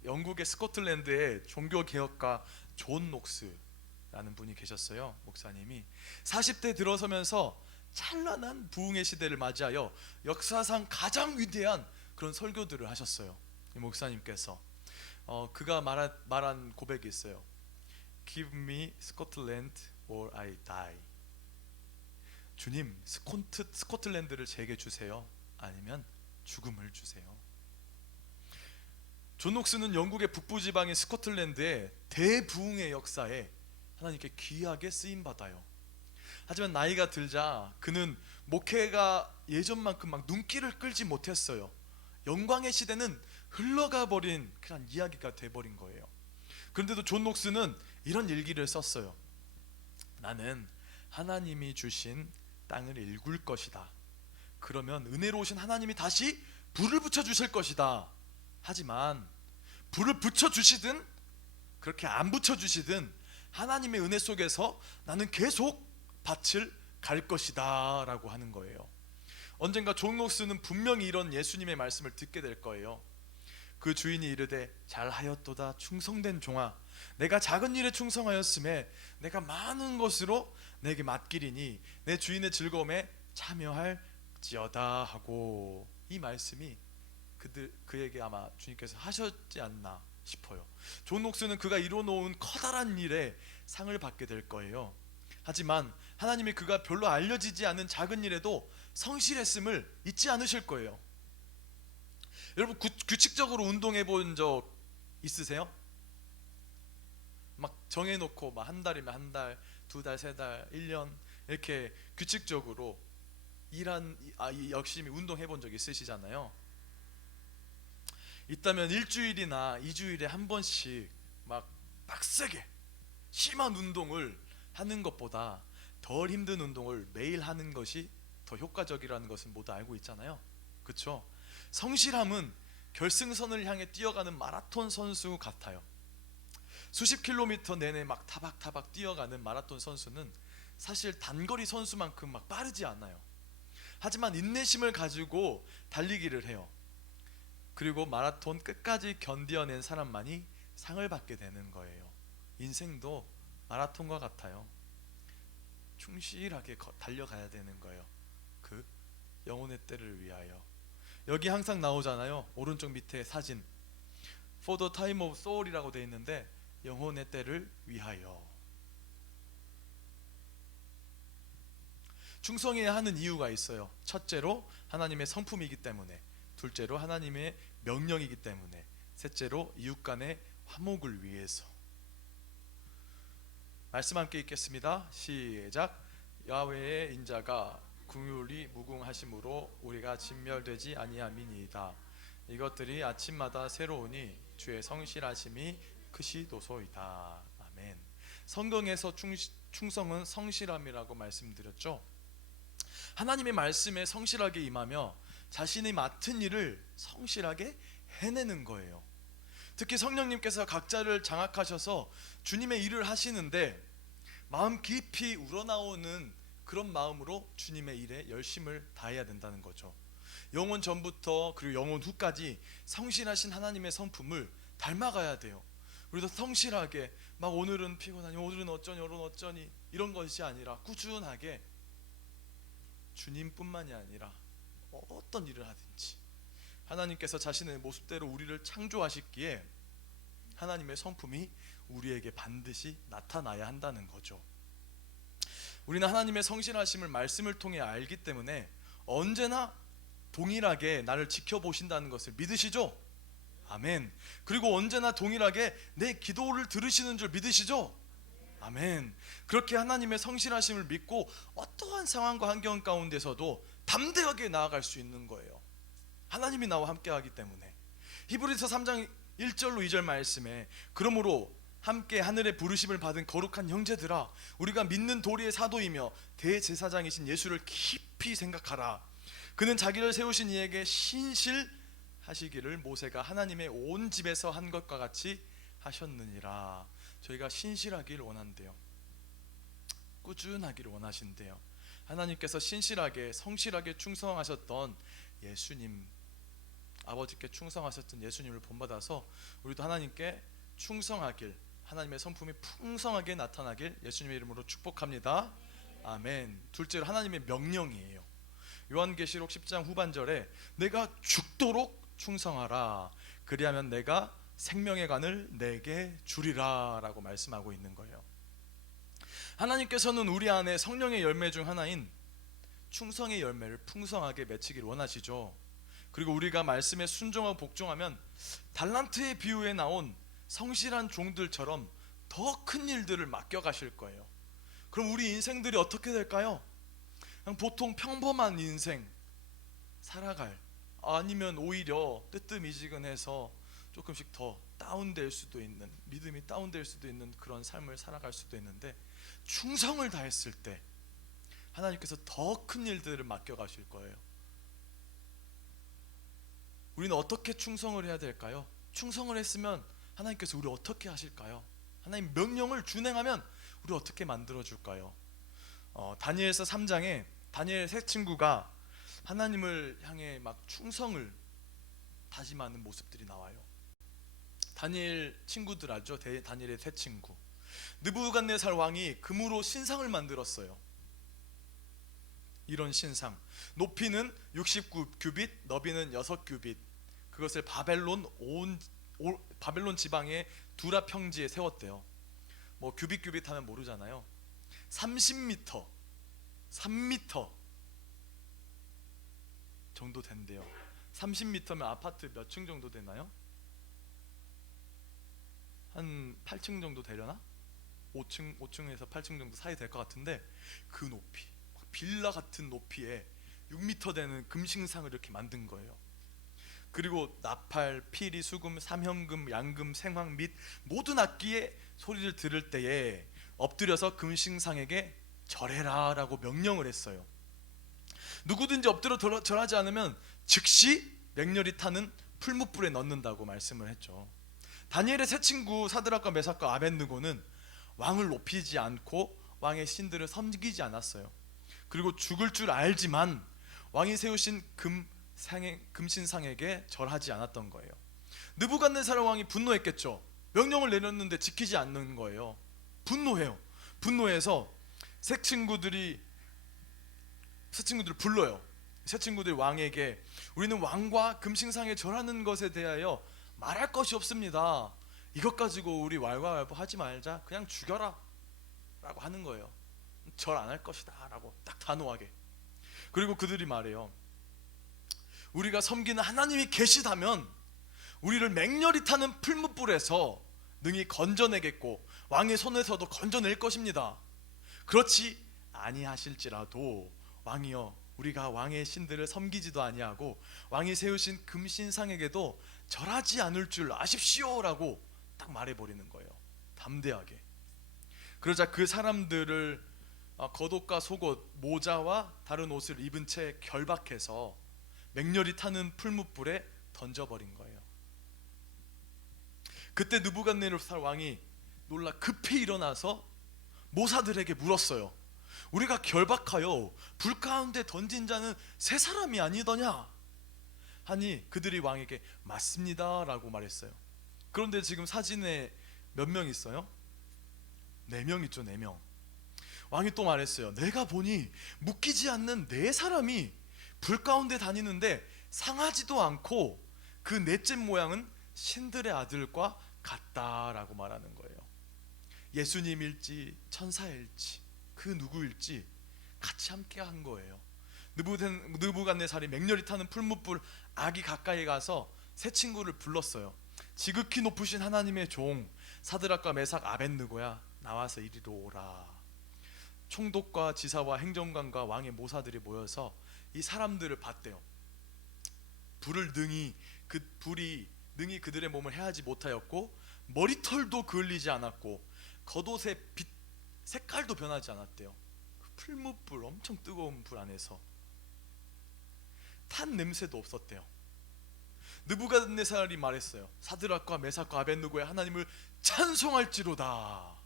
영국의 스코틀랜드의 종교개혁가 존 녹스라는 분이 계셨어요. 목사님이 40대 들어서면서 찬란한 부흥의 시대를 맞이하여 역사상 가장 위대한 그런 설교들을 하셨어요. 이 목사님께서 그가 말한 고백이 있어요. Give me Scotland or I die. 주님, 스코틀랜드를 제게 주세요. 아니면 죽음을 주세요. 존 녹스는 영국의 북부 지방인 스코틀랜드의 대부흥의 역사에 하나님께 귀하게 쓰임 받아요. 하지만 나이가 들자 그는 목회가 예전만큼 막 눈길을 끌지 못했어요. 영광의 시대는 흘러가 버린 그런 이야기가 돼버린 거예요. 그런데도 존 녹스는 이런 일기를 썼어요. 나는 하나님이 주신 땅을 일굴 것이다. 그러면 은혜로우신 하나님이 다시 불을 붙여 주실 것이다. 하지만 불을 붙여 주시든 그렇게 안 붙여 주시든 하나님의 은혜 속에서 나는 계속 밭을 갈 것이다 라고 하는 거예요. 언젠가 존 녹스는 분명히 이런 예수님의 말씀을 듣게 될 거예요. 그 주인이 이르되 잘하였도다 충성된 종아, 내가 작은 일에 충성하였음에 내가 많은 것으로 내게 맡기리니 내 주인의 즐거움에 참여할지어다 하고, 이 말씀이 그에게 아마 주님께서 하셨지 않나 싶어요. 존 녹스는 그가 이뤄놓은 커다란 일에 상을 받게 될 거예요. 하지만 하나님이 그가 별로 알려지지 않은 작은 일에도 성실했음을 잊지 않으실 거예요. 여러분 규칙적으로 운동해 본 적 있으세요? 막 정해놓고 막 한 달이면 한 달, 두 달, 세 달, 1년 이렇게 규칙적으로 이 열심히 운동해 본 적 있으시잖아요. 있다면 일주일이나 2주일에 한 번씩 막 빡세게 심한 운동을 하는 것보다 덜 힘든 운동을 매일 하는 것이 더 효과적이라는 것은 모두 알고 있잖아요. 그렇죠? 성실함은 결승선을 향해 뛰어가는 마라톤 선수 같아요. 수십 킬로미터 내내 막 타박타박 뛰어가는 마라톤 선수는 사실 단거리 선수만큼 막 빠르지 않아요. 하지만 인내심을 가지고 달리기를 해요. 그리고 마라톤 끝까지 견뎌낸 사람만이 상을 받게 되는 거예요. 인생도 마라톤과 같아요. 충실하게 달려가야 되는 거예요. 그 영혼의 때를 위하여. 여기 항상 나오잖아요. 오른쪽 밑에 사진, For the time of soul이라고 되어 있는데 영혼의 때를 위하여. 충성해야 하는 이유가 있어요. 첫째로 하나님의 성품이기 때문에, 둘째로 하나님의 명령이기 때문에, 셋째로 이웃 간의 화목을 위해서. 말씀 함께 읽겠습니다. 시작. 야훼의 인자가 긍휼히 무궁하심으로 우리가 진멸되지 아니함이니이다. 이것들이 아침마다 새로우니 주의 성실하심이 크시도소이다. 아멘. 성경에서 충성은 성실함이라고 말씀드렸죠. 하나님의 말씀에 성실하게 임하며 자신이 맡은 일을 성실하게 해내는 거예요. 특히 성령님께서 각자를 장악하셔서 주님의 일을 하시는데 마음 깊이 우러나오는 그런 마음으로 주님의 일에 열심을 다해야 된다는 거죠. 영원 전부터 그리고 영원 후까지 성실하신 하나님의 성품을 닮아가야 돼요. 우리도 성실하게 막 오늘은 피곤하니 오늘은 어쩌니 오늘은 어쩌니 이런 것이 아니라 꾸준하게 주님뿐만이 아니라 어떤 일을 하든지 하나님께서 자신의 모습대로 우리를 창조하셨기에 하나님의 성품이 우리에게 반드시 나타나야 한다는 거죠. 우리는 하나님의 성실하심을 말씀을 통해 알기 때문에 언제나 동일하게 나를 지켜보신다는 것을 믿으시죠? 아멘. 그리고 언제나 동일하게 내 기도를 들으시는 줄 믿으시죠? 아멘. 그렇게 하나님의 성실하심을 믿고 어떠한 상황과 환경 가운데서도 담대하게 나아갈 수 있는 거예요. 하나님이 나와 함께하기 때문에. 히브리서 3장 1절로 2절 말씀에 그러므로 함께 하늘의 부르심을 받은 거룩한 형제들아, 우리가 믿는 도리의 사도이며 대제사장이신 예수를 깊이 생각하라. 그는 자기를 세우신 이에게 신실하시기를 모세가 하나님의 온 집에서 한 것과 같이 하셨느니라. 저희가 신실하기를 원한대요. 꾸준하기를 원하신대요. 하나님께서 신실하게 성실하게 충성하셨던 예수님, 아버지께 충성하셨던 예수님을 본받아서 우리도 하나님께 충성하길, 하나님의 성품이 풍성하게 나타나길 예수님의 이름으로 축복합니다. 아멘. 둘째로 하나님의 명령이에요. 요한계시록 10장 후반절에 내가 죽도록 충성하라. 그리하면 내가 생명의 간을 내게 주리라 라고 말씀하고 있는 거예요. 하나님께서는 우리 안에 성령의 열매 중 하나인 충성의 열매를 풍성하게 맺히길 원하시죠. 그리고 우리가 말씀에 순종하고 복종하면 달란트의 비유에 나온 성실한 종들처럼 더 큰 일들을 맡겨가실 거예요. 그럼 우리 인생들이 어떻게 될까요? 그냥 보통 평범한 인생 살아갈, 아니면 오히려 뜨뜻미지근해서 조금씩 더 다운될 수도 있는, 믿음이 다운될 수도 있는 그런 삶을 살아갈 수도 있는데, 충성을 다했을 때 하나님께서 더 큰 일들을 맡겨가실 거예요. 우리는 어떻게 충성을 해야 될까요? 충성을 했으면 하나님께서 우리 어떻게 하실까요? 하나님 명령을 준행하면 우리 어떻게 만들어줄까요? 다니엘서 3장에 다니엘 세 친구가 하나님을 향해 막 충성을 다짐하는 모습들이 나와요. 다니엘 친구들 알죠? 다니엘의 세 친구. 느부갓네살 왕이 금으로 신상을 만들었어요. 이런 신상, 높이는 69규빗, 너비는 6규빗. 그것을 바벨론 지방의 두라 평지에 세웠대요. 뭐 규빗 하면 모르잖아요. 30m, 3m 정도 된대요. 30m면 아파트 몇 층 정도 되나요? 한 8층 정도 되려나? 5층에서 8층 정도 사이 될 것 같은데, 그 높이, 빌라 같은 높이에 6m 되는 금신상을 이렇게 만든 거예요. 그리고 나팔, 피리, 수금, 삼현금, 양금, 생황 및 모든 악기의 소리를 들을 때에 엎드려서 금신상에게 절해라 라고 명령을 했어요. 누구든지 엎드려 절하지 않으면 즉시 맹렬히 타는 풀무불에 넣는다고 말씀을 했죠. 다니엘의 세 친구 사드락과 메삭과 아벳느고는 왕을 높이지 않고 왕의 신들을 섬기지 않았어요. 그리고 죽을 줄 알지만 왕이 세우신 금신상에게 절하지 않았던 거예요. 느부갓네살 왕이 분노했겠죠. 명령을 내렸는데 지키지 않는 거예요. 분노해요. 분노해서 새 친구들을 불러요. 새 친구들이 왕에게 우리는 왕과 금신상에 절하는 것에 대하여 말할 것이 없습니다. 이것 가지고 우리 왈가왈부 하지 말자, 그냥 죽여라 라고 하는 거예요. 절 안 할 것이다 라고 딱 단호하게. 그리고 그들이 말해요. 우리가 섬기는 하나님이 계시다면 우리를 맹렬히 타는 풀무불에서 능히 건져내겠고 왕의 손에서도 건져낼 것입니다. 그렇지 아니하실지라도 왕이여, 우리가 왕의 신들을 섬기지도 아니하고 왕이 세우신 금신상에게도 절하지 않을 줄 아십시오 라고 딱 말해버리는 거예요. 담대하게. 그러자 그 사람들을 겉옷과 속옷, 모자와 다른 옷을 입은 채 결박해서 맹렬히 타는 풀무불에 던져버린 거예요. 그때 느부갓네살 왕이 놀라 급히 일어나서 모사들에게 물었어요. 우리가 결박하여 불 가운데 던진 자는 세 사람이 아니더냐 하니 그들이 왕에게 맞습니다 라고 말했어요. 그런데 지금 사진에 몇 명 있어요? 4명 있죠. 4명. 왕이 또 말했어요. 내가 보니 묶이지 않는 4사람이 불 가운데 다니는데 상하지도 않고 그 넷째 모양은 신들의 아들과 같다라고 말하는 거예요. 예수님일지 천사일지 그 누구일지 같이 함께 한 거예요. 느부갓네살이 맹렬히 타는 풀무불 아기 가까이 가서 세 친구를 불렀어요. 지극히 높으신 하나님의 종 사드락과 메삭 아벳느고야, 나와서 이리로 오라. 총독과 지사와 행정관과 왕의 모사들이 모여서 이 사람들을 봤대요. 불이 능히 그들의 몸을 해하지 못하였고 머리털도 그을리지 않았고 겉옷의 빛 색깔도 변하지 않았대요. 그 풀무불, 엄청 뜨거운 불 안에서 탄 냄새도 없었대요. 느부갓네살이 말했어요. 사드락과 메삭과 아벳느고의 하나님을 찬송할지로다.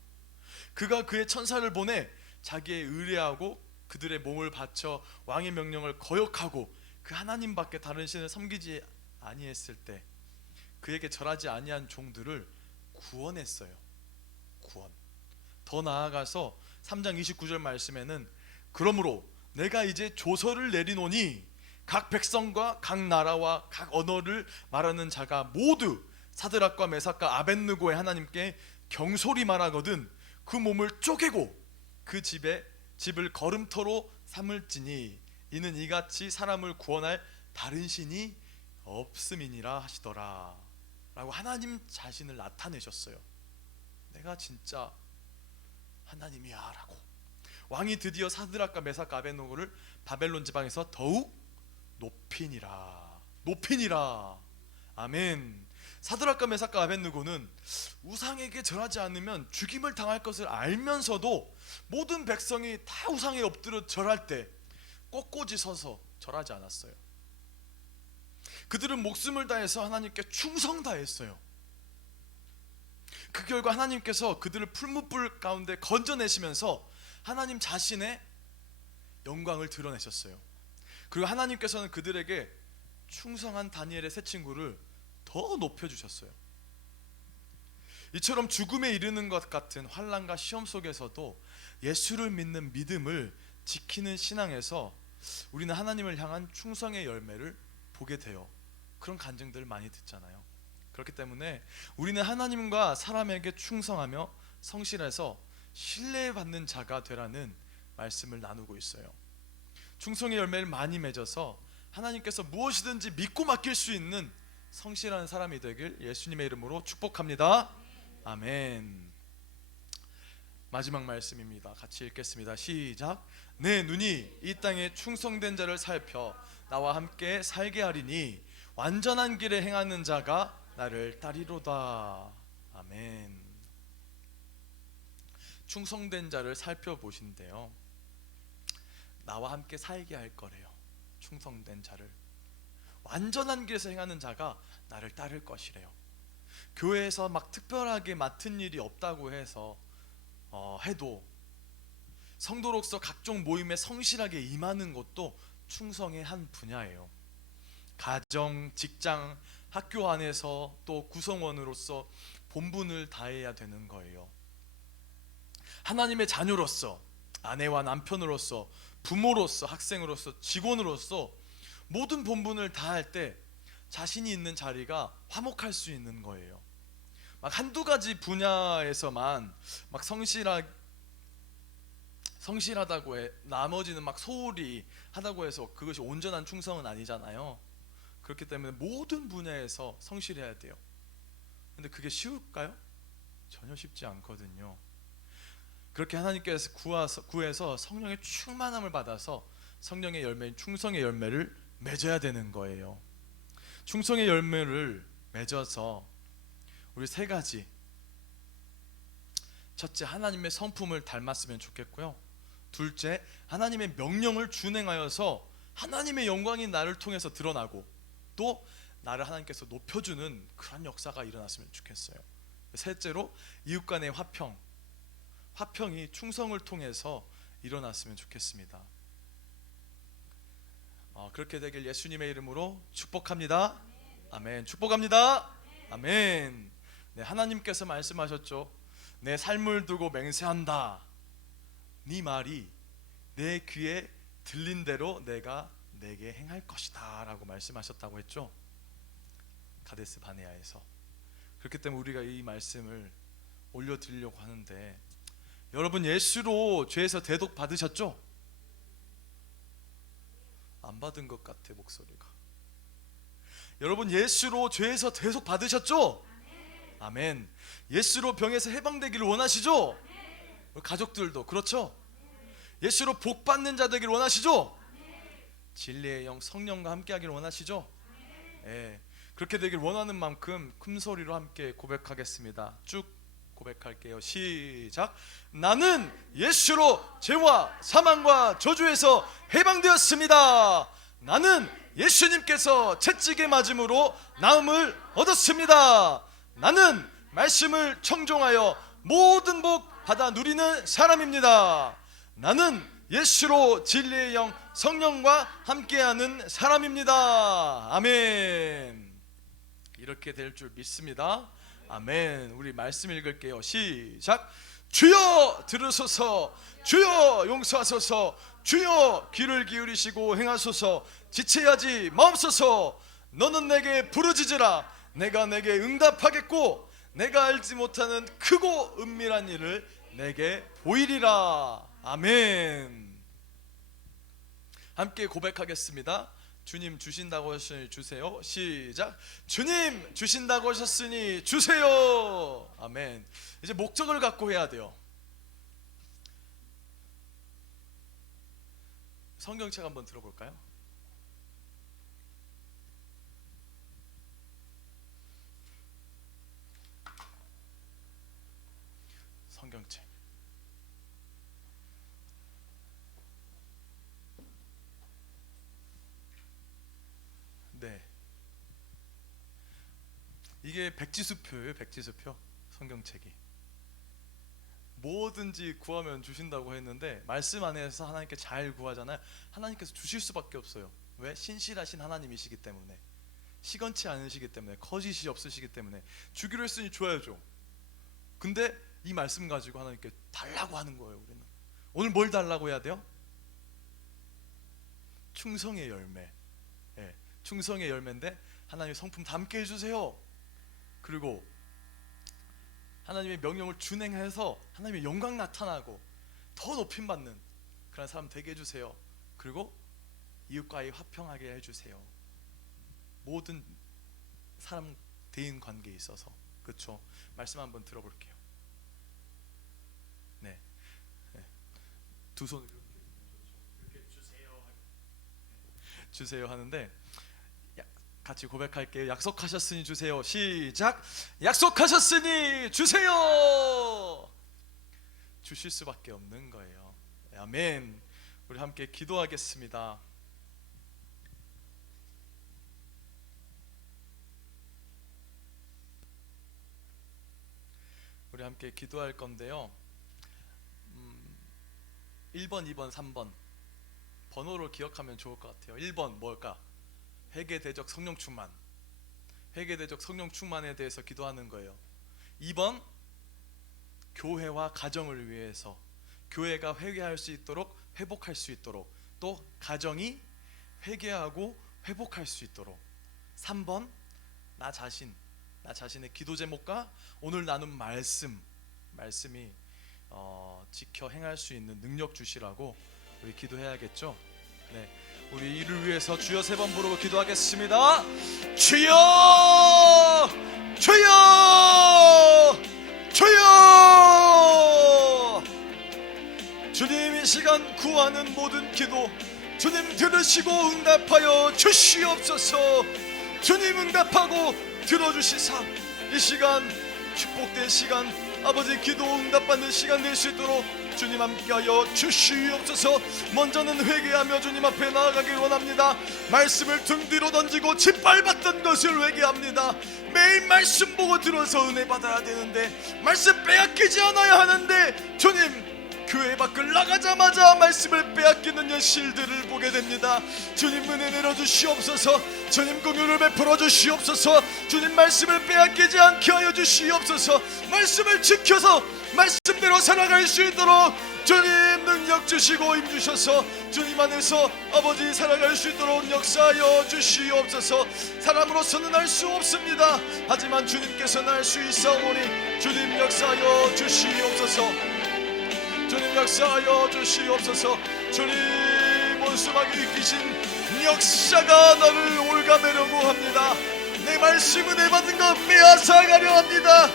그가 그의 천사를 보내 자기의 의뢰하고 그들의 몸을 바쳐 왕의 명령을 거역하고 그 하나님밖에 다른 신을 섬기지 아니했을 때 그에게 절하지 아니한 종들을 구원했어요. 구원. 더 나아가서 3장 29절 말씀에는 그러므로 내가 이제 조서를 내리노니 각 백성과 각 나라와 각 언어를 말하는 자가 모두 사드락과 메삭과 아벳느고의 하나님께 경솔히 말하거든 그 몸을 쪼개고 그 집을 걸음터로 삼을지니 이는 이같이 사람을 구원할 다른 신이 없음이니라 하시더라 라고 하나님 자신을 나타내셨어요. 내가 진짜 하나님이야 라고. 왕이 드디어 사드락과 메삭과 아벳느고를 바벨론 지방에서 더욱 높이니라. 아멘. 사드락과 메삭과 아벳느고는 우상에게 절하지 않으면 죽임을 당할 것을 알면서도 모든 백성이 다 우상에 엎드려 절할 때 꼿꼿이 서서 절하지 않았어요. 그들은 목숨을 다해서 하나님께 충성 다했어요. 그 결과 하나님께서 그들을 풀무불 가운데 건져내시면서 하나님 자신의 영광을 드러내셨어요. 그리고 하나님께서는 그들에게 충성한 다니엘의 세 친구를 더 높여주셨어요. 이처럼 죽음에 이르는 것 같은 환난과 시험 속에서도 예수를 믿는 믿음을 지키는 신앙에서 우리는 하나님을 향한 충성의 열매를 보게 돼요. 그런 간증들을 많이 듣잖아요. 그렇기 때문에 우리는 하나님과 사람에게 충성하며 성실해서 신뢰받는 자가 되라는 말씀을 나누고 있어요. 충성의 열매를 많이 맺어서 하나님께서 무엇이든지 믿고 맡길 수 있는 성실한 사람이 되길 예수님의 이름으로 축복합니다. 아멘. 마지막 말씀입니다. 같이 읽겠습니다. 시작. 내 눈이 이 땅에 충성된 자를 살펴 나와 함께 살게 하리니 완전한 길에 행하는 자가 나를 따리로다. 아멘. 충성된 자를 살펴보신대요. 나와 함께 살게 할 거래요. 충성된 자를. 완전한 길에서 행하는 자가 나를 따를 것이래요. 교회에서 막 특별하게 맡은 일이 없다고 해서 해도 성도로서 각종 모임에 성실하게 임하는 것도 충성의 한 분야예요. 가정, 직장, 학교 안에서 또 구성원으로서 본분을 다해야 되는 거예요. 하나님의 자녀로서, 아내와 남편으로서, 부모로서, 학생으로서, 직원으로서 모든 본분을 다할 때 자신이 있는 자리가 화목할 수 있는 거예요. 막 한두 가지 분야에서만 막 성실하다고 해 나머지는 막 소홀히 하다고 해서 그것이 온전한 충성은 아니잖아요. 그렇기 때문에 모든 분야에서 성실해야 돼요. 근데 그게 쉬울까요? 전혀 쉽지 않거든요. 그렇게 하나님께서 구해서 성령의 충만함을 받아서 성령의 열매인 충성의 열매를 맺어야 되는 거예요. 충성의 열매를 맺어서 우리 세 가지. 첫째, 하나님의 성품을 닮았으면 좋겠고요. 둘째, 하나님의 명령을 준행하여서 하나님의 영광이 나를 통해서 드러나고 또 나를 하나님께서 높여주는 그런 역사가 일어났으면 좋겠어요. 셋째로, 이웃 간의 화평이 충성을 통해서 일어났으면 좋겠습니다. 그렇게 되길 예수님의 이름으로 축복합니다. 아멘. 축복합니다. 아멘. 네, 하나님께서 말씀하셨죠. 내 삶을 두고 맹세한다. 네 말이 내 귀에 들린 대로 내가 내게 행할 것이다 라고 말씀하셨다고 했죠. 가데스 바네아에서. 그렇기 때문에 우리가 이 말씀을 올려드리려고 하는데, 여러분 예수로 죄에서 대독 받으셨죠? 안 받은 것 같아 목소리가. 여러분 예수로 죄에서 대속 받으셨죠? 아멘. 예수로 병에서 해방되기를 원하시죠? 가족들도 그렇죠? 예수로 복 받는 자 되기를 원하시죠? 진리의 영 성령과 함께 하기를 원하시죠? 예. 그렇게 되길 원하는 만큼 큰 소리로 함께 고백하겠습니다. 쭉 고백할게요. 시작. 나는 예수로 죄와 사망과 저주에서 해방되었습니다. 나는 예수님께서 채찍에 맞음으로 나음을 얻었습니다. 나는 말씀을 청종하여 모든 복 받아 누리는 사람입니다. 나는 예수로 진리의 영 성령과 함께하는 사람입니다. 아멘. 이렇게 될 줄 믿습니다. 아멘. 우리 말씀 읽을게요. 시작. 주여 들으소서. 주여 용서하소서. 주여 귀를 기울이시고 행하소서. 지체하지 마옵소서. 너는 내게 부르짖으라. 내가 내게 응답하겠고 내가 알지 못하는 크고 은밀한 일을 내게 보이리라. 아멘. 함께 고백하겠습니다. 주님 주신다고 하셨으니 주세요. 시작. 주님 주신다고 하셨으니 주세요. 아멘. 이제 목적을 갖고 해야 돼요. 성경책 한번 들어볼까요? 성경책. 네. 이게 백지수표예요. 백지수표. 성경책이. 뭐든지 구하면 주신다고 했는데 말씀 안에서 하나님께 잘 구하잖아요. 하나님께서 주실 수밖에 없어요. 왜? 신실하신 하나님이시기 때문에, 시건치 않으시기 때문에, 거짓이 없으시기 때문에. 주기로 했으니 줘야죠. 근데 이 말씀 가지고 하나님께 달라고 하는 거예요. 우리는 오늘 뭘 달라고 해야 돼요? 충성의 열매. 예, 충성의 열매인데 하나님의 성품 담게 해주세요. 그리고 하나님의 명령을 준행해서 하나님의 영광 나타나고 더 높임받는 그런 사람 되게 해주세요. 그리고 이웃과의 화평하게 해주세요. 모든 사람 대인 관계에 있어서. 그렇죠? 말씀 한번 들어볼게요. 네, 네. 두 손 이렇게 주세요 하는데 같이 고백할게요. 약속하셨으니 주세요. 시작. 약속하셨으니 주세요. 주실 수밖에 없는 거예요. 아멘. 우리 함께 기도하겠습니다. 우리 함께 기도할 건데요. 1번, 2번, 3번 번호를 기억하면 좋을 것 같아요. 1번 뭘까? 회개대적 성령 충만. 회개대적 성령 충만에 대해서 기도하는 거예요. 2번 교회와 가정을 위해서, 교회가 회개할 수 있도록, 회복할 수 있도록, 또 가정이 회개하고 회복할 수 있도록. 3번 나 자신의 기도 제목과 오늘 나눈 말씀이 지켜 행할 수 있는 능력 주시라고 우리 기도해야겠죠. 네, 우리 이를 위해서 주여 3번 부르고 기도하겠습니다. 주여, 주여, 주여. 주님, 이 시간 구하는 모든 기도 주님 들으시고 응답하여 주시옵소서. 주님 응답하고 들어주시사 이 시간 축복된 시간, 아버지 기도 응답받는 시간 될 수 있도록 주님 함께하여 주시옵소서. 먼저는 회개하며 주님 앞에 나아가길 원합니다. 말씀을 등 뒤로 던지고 짓밟았던 것을 회개합니다. 매일 말씀 보고 들어서 은혜 받아야 되는데 말씀 빼앗기지 않아야 하는데 주님 교회 밖을 나가자마자 말씀을 빼앗기는 현실들을 보게 됩니다. 주님 은혜 내려주시옵소서. 주님 긍휼을 베풀어 주시옵소서. 주님 말씀을 빼앗기지 않게 하여 주시옵소서. 말씀을 지켜서 말씀대로 살아갈 수 있도록 주님 능력 주시고 힘주셔서 주님 안에서 아버지 살아갈 수 있도록 역사하여 주시옵소서. 사람으로서는 할 수 없습니다. 하지만 주님께서는 할 수 있사오니 주님 역사하여 주시옵소서. 주님 역사하여 주시옵소서. 주님 온수막이 이기신 역사가 나를 올가매려고 합니다. 내 말씀 은혜 받은 것 빼앗아가려 합니다.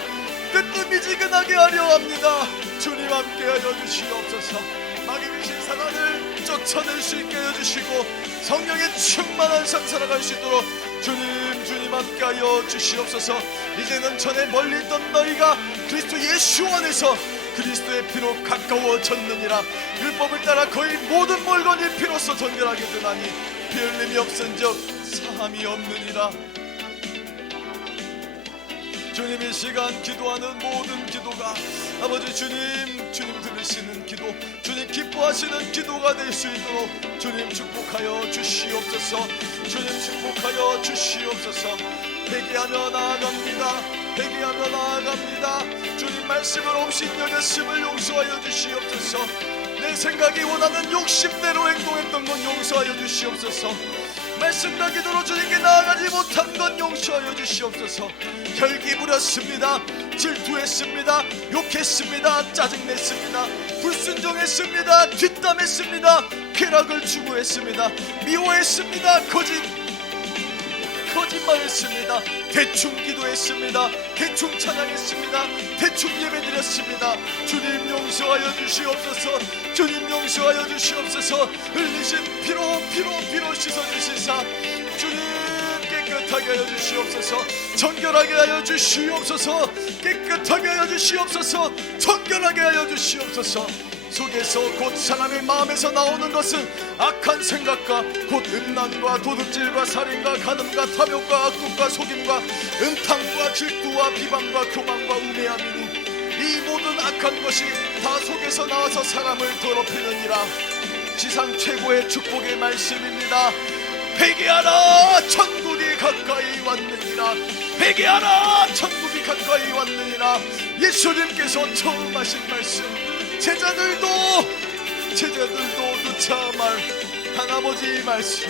뜨뜻미지근하게 하려 합니다. 주님 함께하여 주시옵소서. 마귀 귀신 사단을 쫓아낼 수 있게 해주시고 성령의 충만한 삶 살아갈 수 있도록 주님 함께하여 주시옵소서. 이제는 전에 멀리 있던 너희가 그리스도 예수 안에서 그리스도의 피로 가까워졌느니라. 율법을 따라 거의 모든 물건이 피로써 정결하게 되나니 피 흘림이 없은즉 사함이 없느니라. 주님 이 시간 기도하는 모든 기도가 아버지 주님 들으시는 기도, 주님 기뻐하시는 기도가 될 수 있도록 주님 축복하여 주시옵소서. 주님 축복하여 주시옵소서. 회개하며 나아갑니다. 회개하며 나아갑니다. 주님 말씀을 없인 여겼음을 용서하여 주시옵소서. 내 내 생각이 원하는 욕심대로 행동했던 건 용서하여 주시옵소서. 말씀과 기도로 주님께 나아가지 못한 건 용서하여 주시옵소서. 혈기 부렸습니다. 질투했습니다. 욕했습니다. 짜증냈습니다. 불순종했습니다. 뒷담했습니다. 쾌락을 추구했습니다. 미워했습니다. 거짓말했습니다. 대충 기도했습니다. 대충 찬양했습니다. 대충 예배드렸습니다. 주님 용서하여 주시옵소서. 주님 용서하여 주시옵소서. 흘리신 피로 씻어주시사 주님 깨끗하게 하여 주시옵소서. 정결하게 하여 주시옵소서. 깨끗하게 하여 주시옵소서. 정결하게 하여 주시옵소서. 속에서 곧 사람의 마음에서 나오는 것은 악한 생각과 곧 음란과 도둑질과 살인과 간음과 탐욕과 악독과 속임과 음탕과 질투와 비방과 교만과 우매함이니 이 모든 악한 것이 다 속에서 나와서 사람을 더럽히느니라. 지상 최고의 축복의 말씀입니다. 회개하라, 천국이 가까이 왔느니라. 회개하라, 천국이 가까이 왔느니라. 예수님께서 처음 하신 말씀, 제자들도 누차 말 아버지 말씀,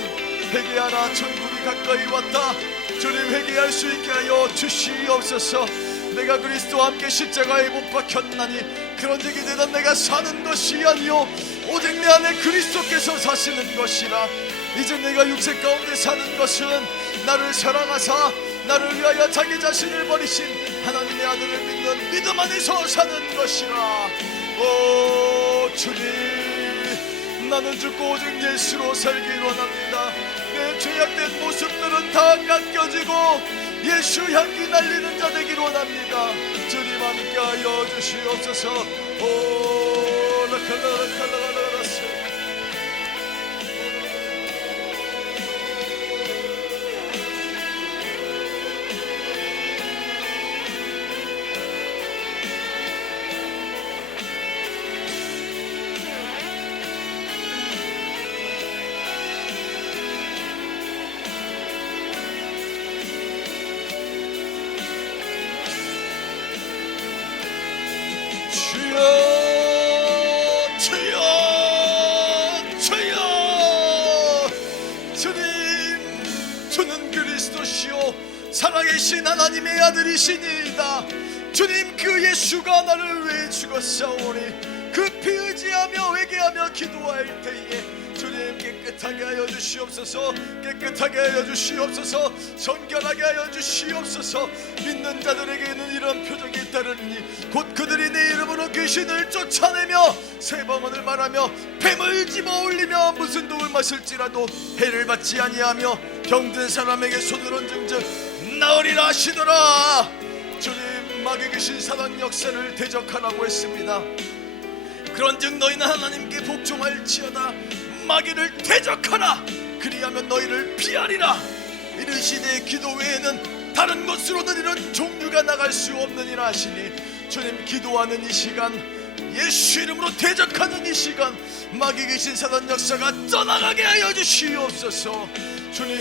회개하라, 천국이 가까이 왔다. 주님 회개할 수 있게 하여 주시옵소서. 내가 그리스도와 함께 십자가에 못 박혔나니 그런즉 이제는 내가 사는 것이 아니요 오직 내 안에 그리스도께서 사시는 것이라. 이제 내가 육체 가운데 사는 것은 나를 사랑하사 나를 위하여 자기 자신을 버리신 하나님의 아들을 믿는 믿음 안에서 사는 것이라. 오 주님, 나는 죽고 오직 예수로 살기 원합니다. 내 죄악된 모습들은 다 깎여지고 예수 향기 날리는 자 되길 원합니다. 주님 함께하여 주시옵소서. 오 라칼라라칼라라라스. 주님, 주는 그리스도시요 살아계신 하나님의 아들이시니이다. 주님, 그 예수가 나를 위해 죽었사오니 급히 의지하며 회개하며 기도할 때에 주님 깨끗하게 하여 주시옵소서. 깨끗하게 하여 주시옵소서. 정결하게 하여 주시옵소서. 믿는 자들에게는 이런 표적이 따르니 곧 그들이 내 이름으로 귀신을 쫓아내며 새 방언을 말하며 뱀을 집어올리며 무슨 독을 마실지라도 해를 받지 아니하며 병든 사람에게 손을 얹은즉 나으리라 하시더라. 주님, 마귀 귀신 사단 역사를 대적하라고 했습니다. 그런즉 너희는 하나님께 복종할지어다. 마귀를 대적하라. 그리하면 너희를 피하리라. 이른 시대의 기도 외에는 다른 곳으로는 이런 종류가 나갈 수 없느니라 하시니 주님, 기도하는 이 시간, 예수 이름으로 대적하는 이 시간, 마귀 귀신 사단 역사가 떠나가게 하여 주시옵소서. 주님,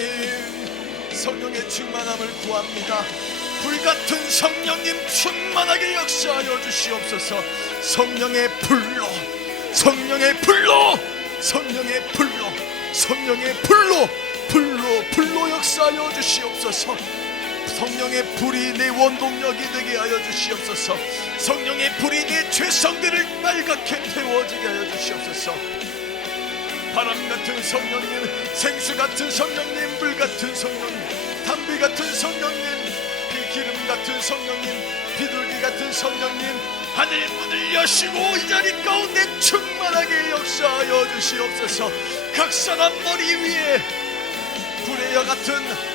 성령의 충만함을 구합니다. 불같은 성령님 충만하게 역사하여 주시옵소서. 성령의 불로, 성령의 불로, 성령의 불로, 성령의 불로 역사하여 주시옵소서. 성령의 불이 내 원동력이 되게 하여 주시옵소서. 성령의 불이 내 죄성들을 빨갛게 태워지게 하여 주시옵소서. 바람 같은 성령님, 생수 같은 성령님, 물 같은 성령님, 담비 같은 성령님, 기름 같은 성령님, 비둘기 같은 성령님, 하늘 문을 여시고 이 자리 가운데 충만하게 역사하여 주시옵소서. 각 사람 머리 위에 불의 여 같은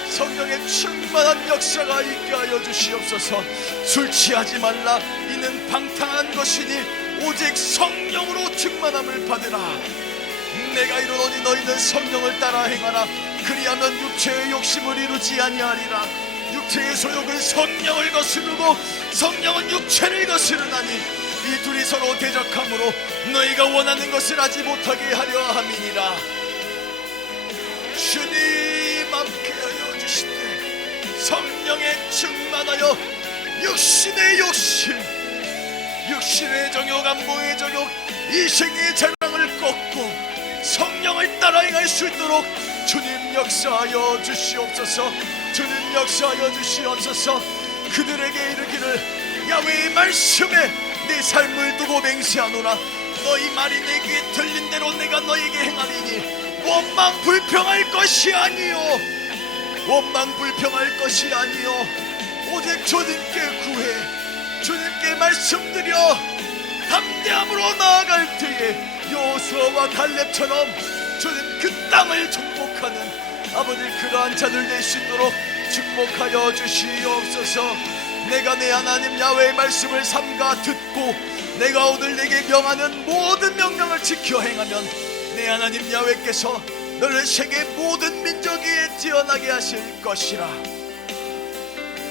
성령의 충만한 역사가 있게 하여 주시옵소서. 술 취하지 말라. 이는 방탕한 것이니 오직 성령으로 충만함을 받으라. 내가 이르노니 너희는 성령을 따라 행하라. 그리하면 육체의 욕심을 이루지 아니하리라. 육체의 소욕은 성령을 거스르고 성령은 육체를 거스르나니 이 둘이 서로 대적함으로 너희가 원하는 것을 하지 못하게 하려 함이니라. 주님 함께하여 주시되 성령에 충만하여 육신의 욕심, 육신의 정욕, 안목의 정욕, 이생의 자랑을 걷고 성령을 따라 행할 수 있도록 주님 역사하여 주시옵소서. 주님 역사하여 주시옵소서. 그들에게 이르기를 야훼의 말씀에 내 삶을 두고 맹세하노라. 너희 말이 내 귀에 들린 대로 내가 너에게 행하리니 원망 불평할 것이 아니요 원망 불평할 것이 아니요 오직 주님께 구해 주님께 말씀드려 담대함으로 나아갈 때에 여호수아와 갈렙처럼 주님 그 땅을 정복하는 아버지 그러한 자들 될 수 있도록 축복하여 주시옵소서. 내가 내 하나님 야훼의 말씀을 삼가 듣고 내가 오늘 내게 명하는 모든 명령을 지켜 행하면 내 하나님 야훼께서 너를 세계 모든 민족 위에 뛰어나게 하실 것이라.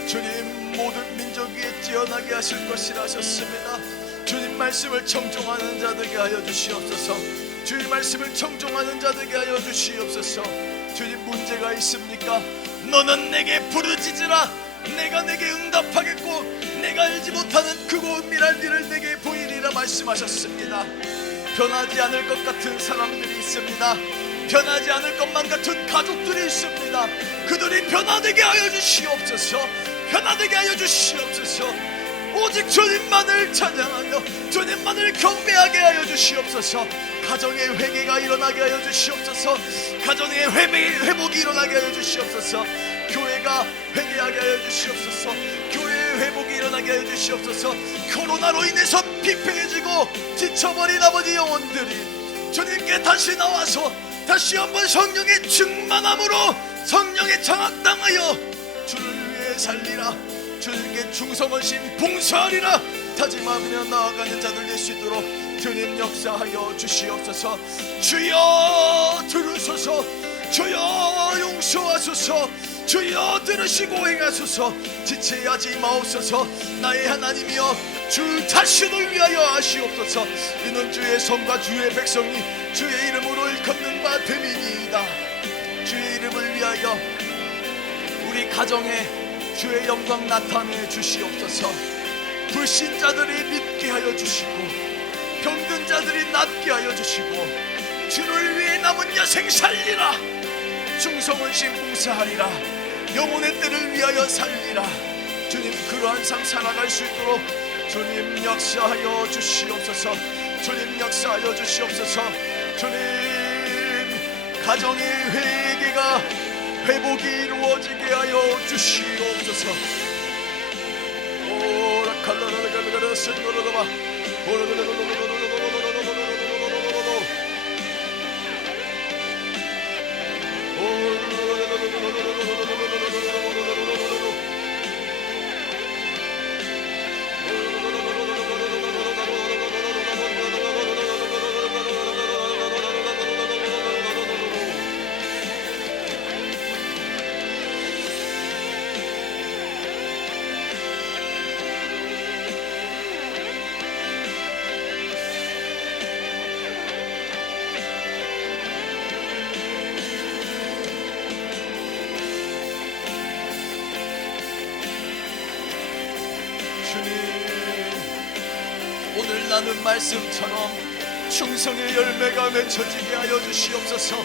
주님 모든 민족 위에 뛰어나게 하실 것이라 하셨습니다. 주님 말씀을 청종하는 자들에게 하여 주시옵소서. 주님 말씀을 청종하는 자들에게 하여 주시옵소서. 주님 문제가 있습니까? 너는 내게 부르짖으라. 내가 내게 응답하겠고 내가 알지 못하는 크고 은밀한 일을 내게 보이리라 말씀하셨습니다. 변하지 않을 것 같은 사람들이 있습니다. 변하지 않을 것만 같은 가족들이 있습니다. 그들이 변화되게 하여 주시옵소서. 변화되게 하여 주시옵소서. 오직 주님만을 찬양하며 주님만을 경배하게 하여 주시옵소서. 가정의 회개가 일어나게 하여 주시옵소서. 가정의 회복이 일어나게 하여 주시옵소서. 교회가 회개하게 하여 주시옵소서. 교회의 회복이 일어나게 하여 주시옵소서. 코로나로 인해서 피폐해지고 지쳐버린 아버지 영혼들이 주님께 다시 나와서 다시 한번 성령의 충만함으로 성령의 장악당하여 주를 위해 살리라. 주님께 충성하심 봉사하리라 다짐하며 나아가는 자들 될 수 있도록 주님 역사하여 주시옵소서. 주여 들으소서. 주여 용서하소서. 주여 들으시고 행하소서. 지체하지 마옵소서. 나의 하나님이여 주 자신을 위하여 하시옵소서. 이는 주의 성과 주의 백성이 주의 이름으로 일컫는 바 됨이니이다. 주의 이름을 위하여 우리 가정에 주의 영광 나타내 주시옵소서. 불신자들이 믿게 하여 주시고 병든 자들이 낫게 하여 주시고 주를 위해 남은 여생 살리라. 충성을 봉사하리라. 영혼의 때를 위하여 살리라. 주님 그러한 삶 살아갈 수 있도록 주님 역사하여 주시옵소서. 주님 역사하여 주시옵소서. 주님 가정의 회개가 회복이 이루어지게 하여 주시옵소서. 오라 칼라라라라라 센노라라바 오늘 나눈 말씀처럼 충성의 열매가 맺혀지게 하여 주시옵소서.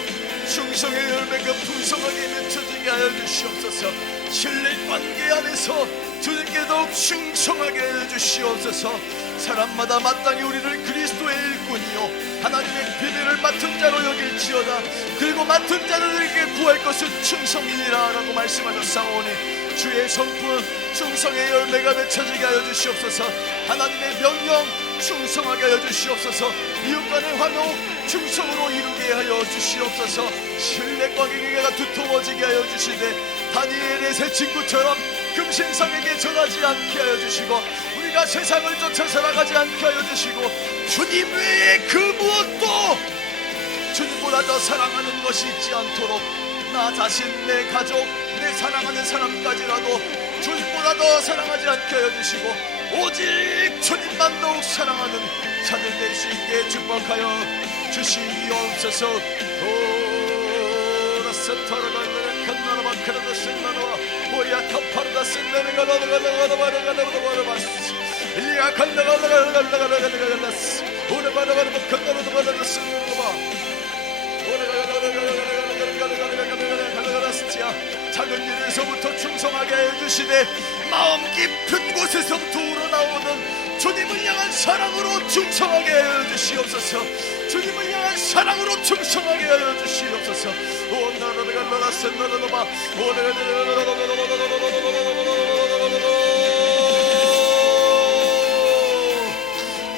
충성의 열매가 풍성하게 맺혀지게 하여 주시옵소서. 신뢰관계 안에서 주님께 더욱 충성하게 하여 주시옵소서. 사람마다 마땅히 우리를 그리스도의 일꾼이요 하나님의 비밀을 맡은 자로 여길지어다. 그리고 맡은 자들에게 구할 것은 충성이니라 라고 말씀하셨사오니 주의 성품 충성의 열매가 맺혀지게 하여 주시옵소서. 하나님의 명령 충성하게 하여 주시옵소서. 이웃간의 화목 충성으로 이루게 하여 주시옵소서. 신뢰관계가 두터워지게 하여 주시되 다니엘의 세 친구처럼 금신상에게 전하지 않게 하여 주시고 우리가 세상을 쫓아 살아가지 않게 하여 주시고 주님 외에 그 무엇도 주님보다 더 사랑하는 것이 있지 않도록 나 자신 내 가족 내 사랑하는 사람까지라도 주님보다 더 사랑하지 않게 하여 주시고 오직 주님만 더욱 사랑하는 자들 될 수 있게 축복하여 주시옵소서. 오라스타라가르 칸나라바카라다 센나라와 오야 타파르다 센나라가라가라가라가라가라가라가라바스 일리아 칸나가라가라가라가라가라스 작은 일에서부터 충성하게 해주시되 마음 깊은 곳에서부터 우러나오는 주님을 향한 사랑으로 충성하게 하여 주시옵소서. 주님을 향한 사랑으로 충성하게 하여 주시옵소서.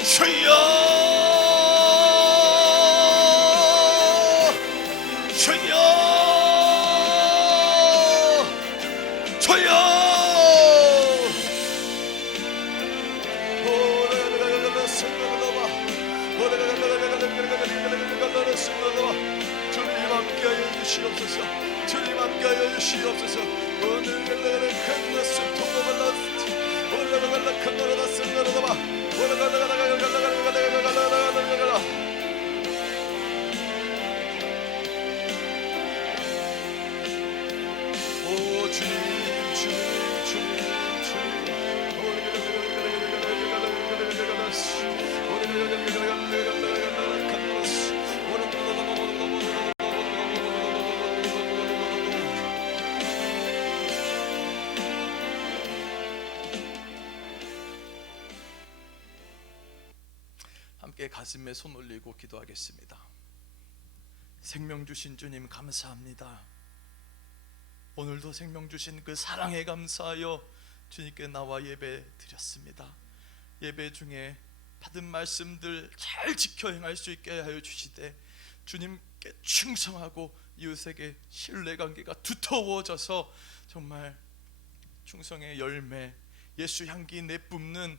주여 주여 주여 주님 함께하여 주시옵소서. 주님 함께하여 주시옵소서. 오늘 큰 것을 통과발랐지 오늘 큰 나라다 쓴 나라다 오 주님 주님 주님 함께 가슴에 손 올리고 기도하겠습니다. 생명 주신 주님 감사합니다. 오늘도 생명 주신 그 사랑에 감사하여 주님께 나와 예배 드렸습니다. 예배 중에 받은 말씀들 잘 지켜 행할 수 있게 하여 주시되 주님께 충성하고 이웃에게 신뢰관계가 두터워져서 정말 충성의 열매, 예수 향기 내뿜는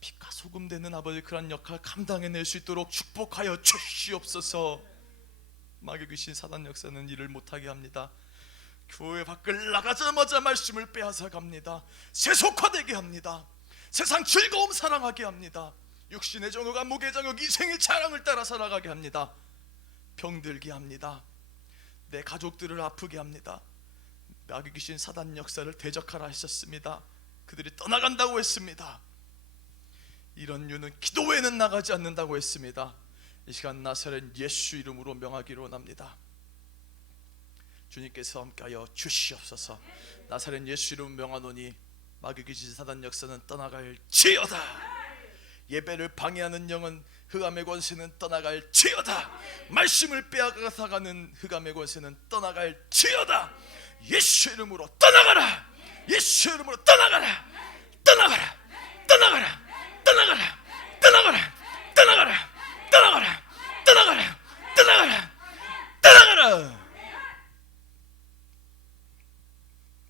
빛과 소금 되는 아버지 그런 역할 감당해낼 수 있도록 축복하여 주시옵소서. 마귀 귀신 사단 역사는 일을 못하게 합니다. 교회 밖을 나가자마자 말씀을 빼앗아 갑니다. 세속화되게 합니다. 세상 즐거움 사랑하게 합니다. 육신의 정욕과 목의 정욕, 이생의 자랑을 따라 살아가게 합니다. 병들게 합니다. 내 가족들을 아프게 합니다. 마귀 귀신 사단 역사를 대적하라 하셨습니다. 그들이 떠나간다고 했습니다. 이런 유는 기도 외에는 나가지 않는다고 했습니다. 이 시간 나사렛 예수 이름으로 명하기로 원합니다. 주님께서 함께하여 주시옵소서. 나사렛 예수 이름 명하노니 마귀 귀신 사단 역사는 떠나갈지어다. 예배를 방해하는 영은 흑암의 권세는 떠나갈지어다. 말씀을 빼앗아가는 흑암의 권세는 떠나갈지어다. 예수 이름으로 떠나가라. 예수 이름으로 떠나가라. 떠나가라. 떠나가라. 떠나가라. 떠나가라. 떠나가라. 떠나가라. 떠나가라. 떠나가라. 떠나가라.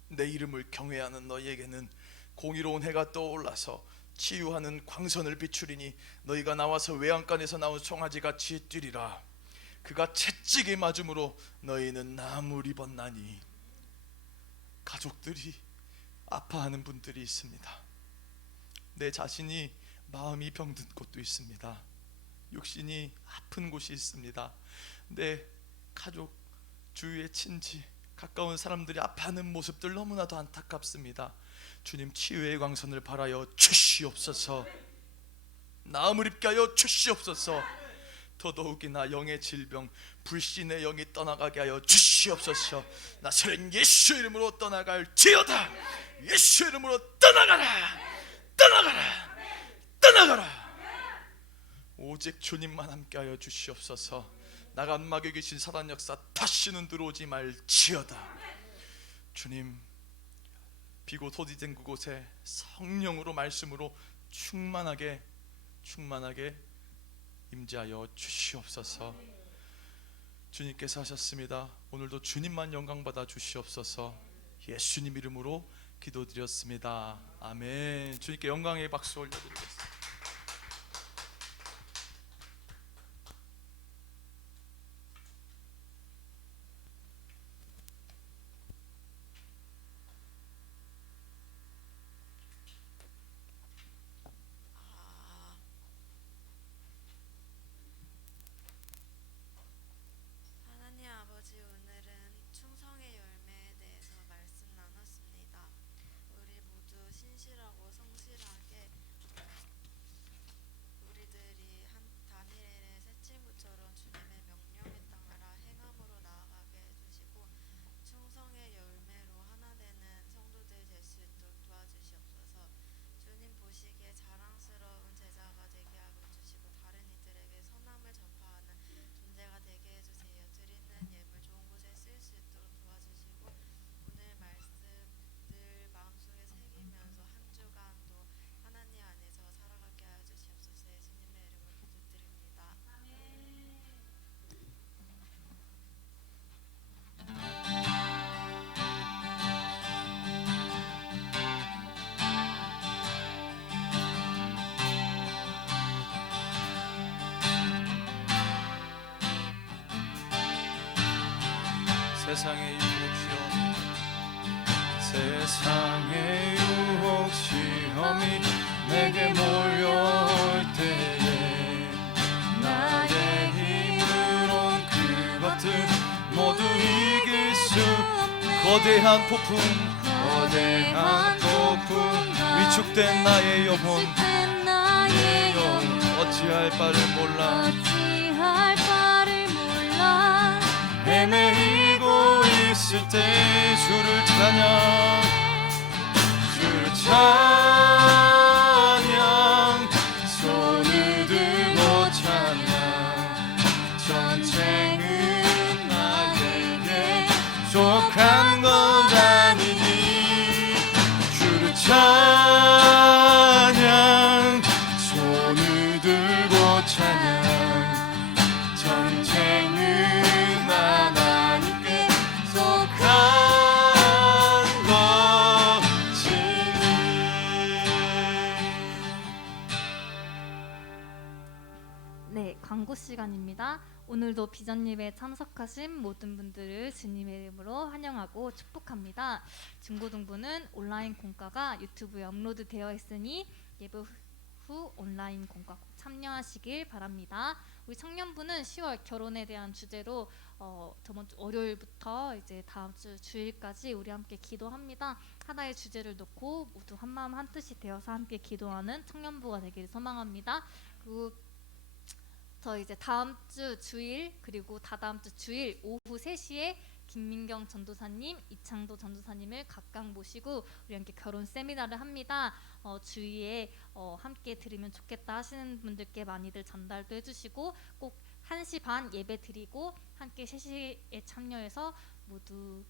내 이름을 경외하는 너희에게는 공의로운 해가 떠올라서 치유하는 광선을 비추리니 너희가 나와서 외양간에서 나온 송아지같이 뛰리라. 그가 채찍에 맞음으로 너희는 나무를 입었나니. 가족들이 아파하는 분들이 있습니다. 내 자신이 마음이 병든 곳도 있습니다. 육신이 아픈 곳이 있습니다. 내 가족, 주위의 친지, 가까운 사람들이 아파하는 모습들 너무나도 안타깝습니다. 주님 치유의 광선을 바라여 주시옵소서. 나음을 입게 하여 주시옵소서. 더더욱이나 영의 질병, 불신의 영이 떠나가게 하여 주시옵소서. 나사렛 예수 이름으로 떠나갈지어다. 예수 이름으로 떠나가라. 떠나가라. 떠나가라. 오직 주님만 함께하여 주시옵소서. 나간 마귀 귀신 사단 역사 다시는 들어오지 말지어다. 주님, 비고 소지된 그곳에 성령으로 말씀으로 충만하게 임재하여 주시옵소서. 주님께서 하셨습니다. 오늘도 주님만 영광 받아 주시옵소서. 예수님 이름으로 기도드렸습니다. 아멘. 주님께 영광의 박수 올려드리겠습니다. 하나님 아버지, 오늘은 충성의 열매에 대해서 말씀 나눴습니다. 우리 모두 신실하고 성실하게 세상의 유혹시험 세상의 유혹시험이 내게 몰려올 때에 나의 힘으론 그것들 모두 이길 수 거대한 폭풍 위축된 나의 영혼 어찌할 바를 몰라 헤매이고 있을 때 주를 찬양 손을 들고 찬양 전쟁은 나에게 속한 것 아니니 주를 찬양 손을 들고 찬양 전쟁은 하나님께 속한 것이니. 네, 광고 시간입니다. 오늘도 비전 예배에 참석하신 모든 분들을 주님의 이름으로 환영하고 축복합니다. 중고등부는 온라인 공과가 유튜브에 업로드되어 있으니 예배 후 온라인 공과 꼭 참여하시길 바랍니다. 우리 청년부는 10월 결혼에 대한 주제로 저번 주 월요일부터 이제 다음 주 주일까지 우리 함께 기도합니다. 하나의 주제를 놓고 모두 한 마음 한 뜻이 되어서 함께 기도하는 청년부가 되기를 소망합니다. 그리고 저 이제 다음 주 주일 그리고 다다음 주 주일 오후 3시에 김민경 전도사님, 이창도 전도사님을 각각 모시고 우리 함께 결혼 세미나를 합니다. 주위에 함께 들으면 좋겠다 하시는 분들께 많이들 전달도 해주시고 꼭 1시 반 예배 드리고 함께 3시에 참여해서 모두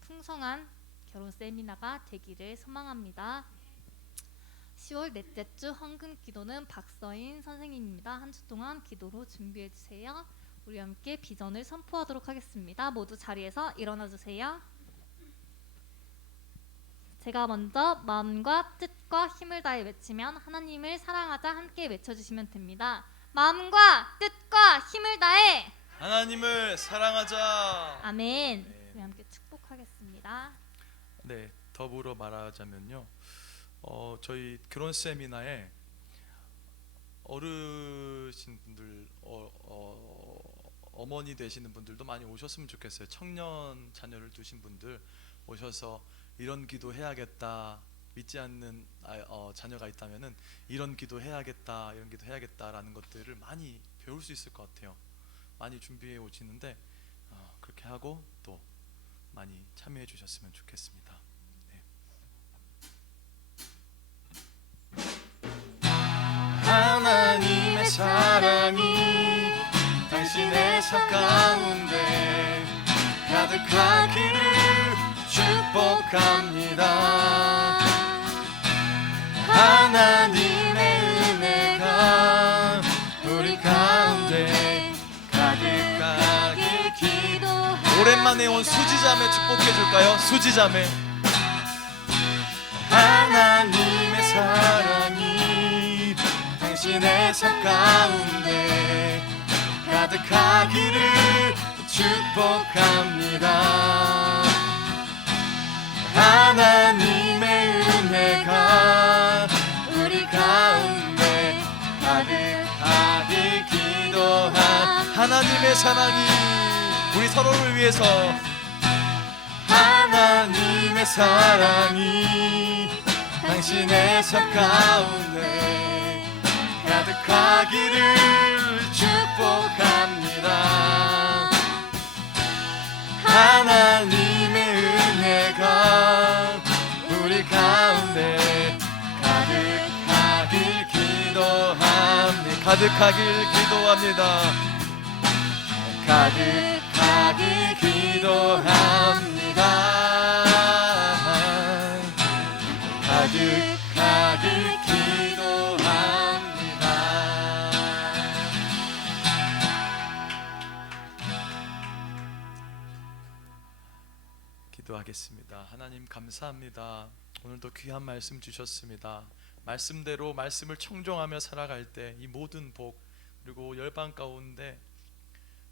풍성한 결혼 세미나가 되기를 소망합니다. 10월 넷째 주 헌금 기도는 박서인 선생님입니다. 한 주 동안 기도로 준비해 주세요. 우리 함께 비전을 선포하도록 하겠습니다. 모두 자리에서 일어나 주세요. 제가 먼저 마음과 뜻과 힘을 다해 외치면 하나님을 사랑하자 함께 외쳐주시면 됩니다. 마음과 뜻과 힘을 다해 하나님을 사랑하자. 아멘. 네. 우리 함께 축복하겠습니다. 네, 더불어 말하자면요, 저희 결혼 세미나에 어르신 분들, 어머니 되시는 분들도 많이 오셨으면 좋겠어요. 청년 자녀를 두신 분들 오셔서 이런 기도 해야겠다, 믿지 않는 자녀가 있다면은 이런 기도 해야겠다, 이런 기도 해야겠다라는 것들을 많이 배울 수 있을 것 같아요. 많이 준비해 오시는데 그렇게 하고 또 많이 참여해 주셨으면 좋겠습니다. 하나님의 사랑이 당신의 삶 가운데 가득하기를 축복합니다. 하나님의 은혜가 우리 가운데 가득하길 기도합니다. 오랜만에 온 수지자매 축복해 줄까요? 수지자매. 하나님의 사랑이 당신의 삶 가운데 가득하기를 축복합니다. 하나님의 은혜가 우리 가운데 가득하길 기도합니다. 하나님의 사랑이 우리 서로를 위해서, 하나님의 사랑이 당신의 삶 가운데 가득하기를 축복합니다. 하나님의 은혜가 우리 가운데 가득하길 기도합니다. 가득하길 기도합니다. 가득하길 기도합니다. 가득하길 기도합니다. 기도하겠습니다. 하나님 감사합니다. 오늘도 귀한 말씀 주셨습니다. 말씀대로 말씀을 청종하며 살아갈 때 이 모든 복, 그리고 열방 가운데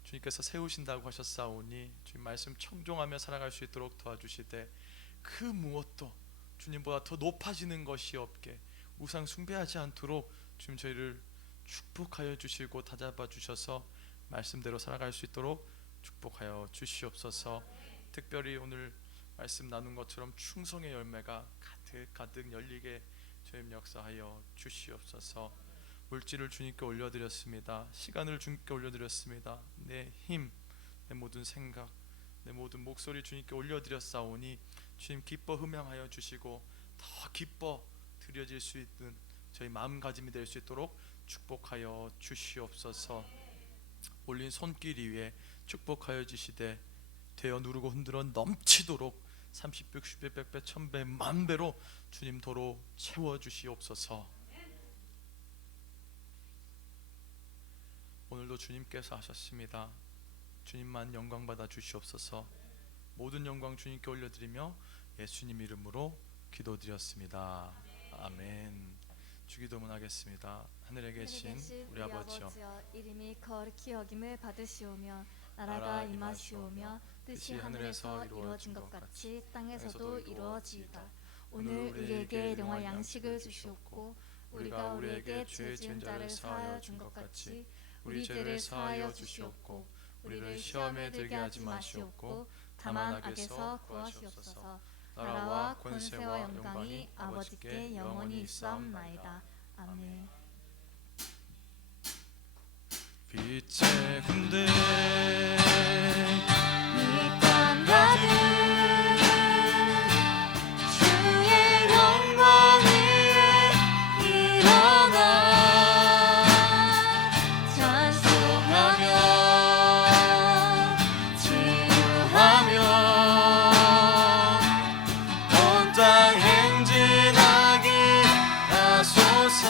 주님께서 세우신다고 하셨사오니 주님 말씀 청종하며 살아갈 수 있도록 도와주시되 그 무엇도 주님보다 더 높아지는 것이 없게 우상 숭배하지 않도록 주님 저희를 축복하여 주시고 다잡아 주셔서 말씀대로 살아갈 수 있도록 축복하여 주시옵소서. 특별히 오늘 말씀 나눈 것처럼 충성의 열매가 가득 열리게 주님 역사하여 주시옵소서. 물질을 주님께 올려드렸습니다. 시간을 주님께 올려드렸습니다. 내 힘, 내 모든 생각, 내 모든 목소리 주님께 올려드렸사오니 주님 기뻐 흠양하여 주시고 더 기뻐 드려질 수 있는 저희 마음가짐이 될 수 있도록 축복하여 주시옵소서. 올린 손길 위에 축복하여 주시되 되어 누르고 흔들어 넘치도록 30배, 60배, 100배, 1000배, 만배로 주님 도로 채워주시옵소서. 오늘도 주님께서 하셨습니다. 주님만 영광 받아 주시옵소서. 모든 영광 주님께 올려드리며 예수님 이름으로 기도드렸습니다. 아멘. 주기도문 하겠습니다. 하늘에 계신 우리 아버지여, 이름이 거룩히 여김을 받으시오며 나라가 임하시오며 뜻이 하늘에서 이루어진 것 같이 땅에서도 이루어지이다. 오늘 우리에게 일용할 양식을 주시옵고 우리가 우리에게 죄 지은 자를 사하여 준 것 같이 우리 죄를 사하여 주시옵고 우리를 시험에 들게 하지 마시옵고 다만 악에서 구하시옵소서. 나라와 권세와 영광이 아버지께 영원히 있사옵나이다. 아멘. 빛의 군대 이땅 가득 주의 영광 위에 일어나 찬송하며 치유하며 온 땅 행진하게 하소서.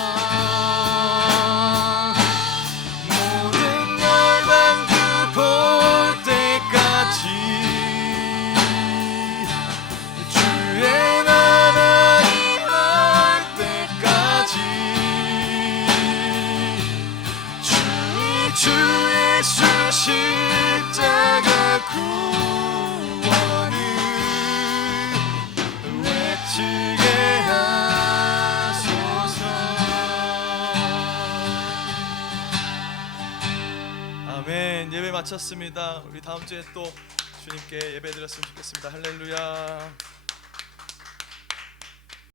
십자가 구원을 외치게 하소서. 아멘. 예배 마쳤습니다. 우리 다음 주에 또 주님께 예배 드렸으면 좋겠습니다. 할렐루야.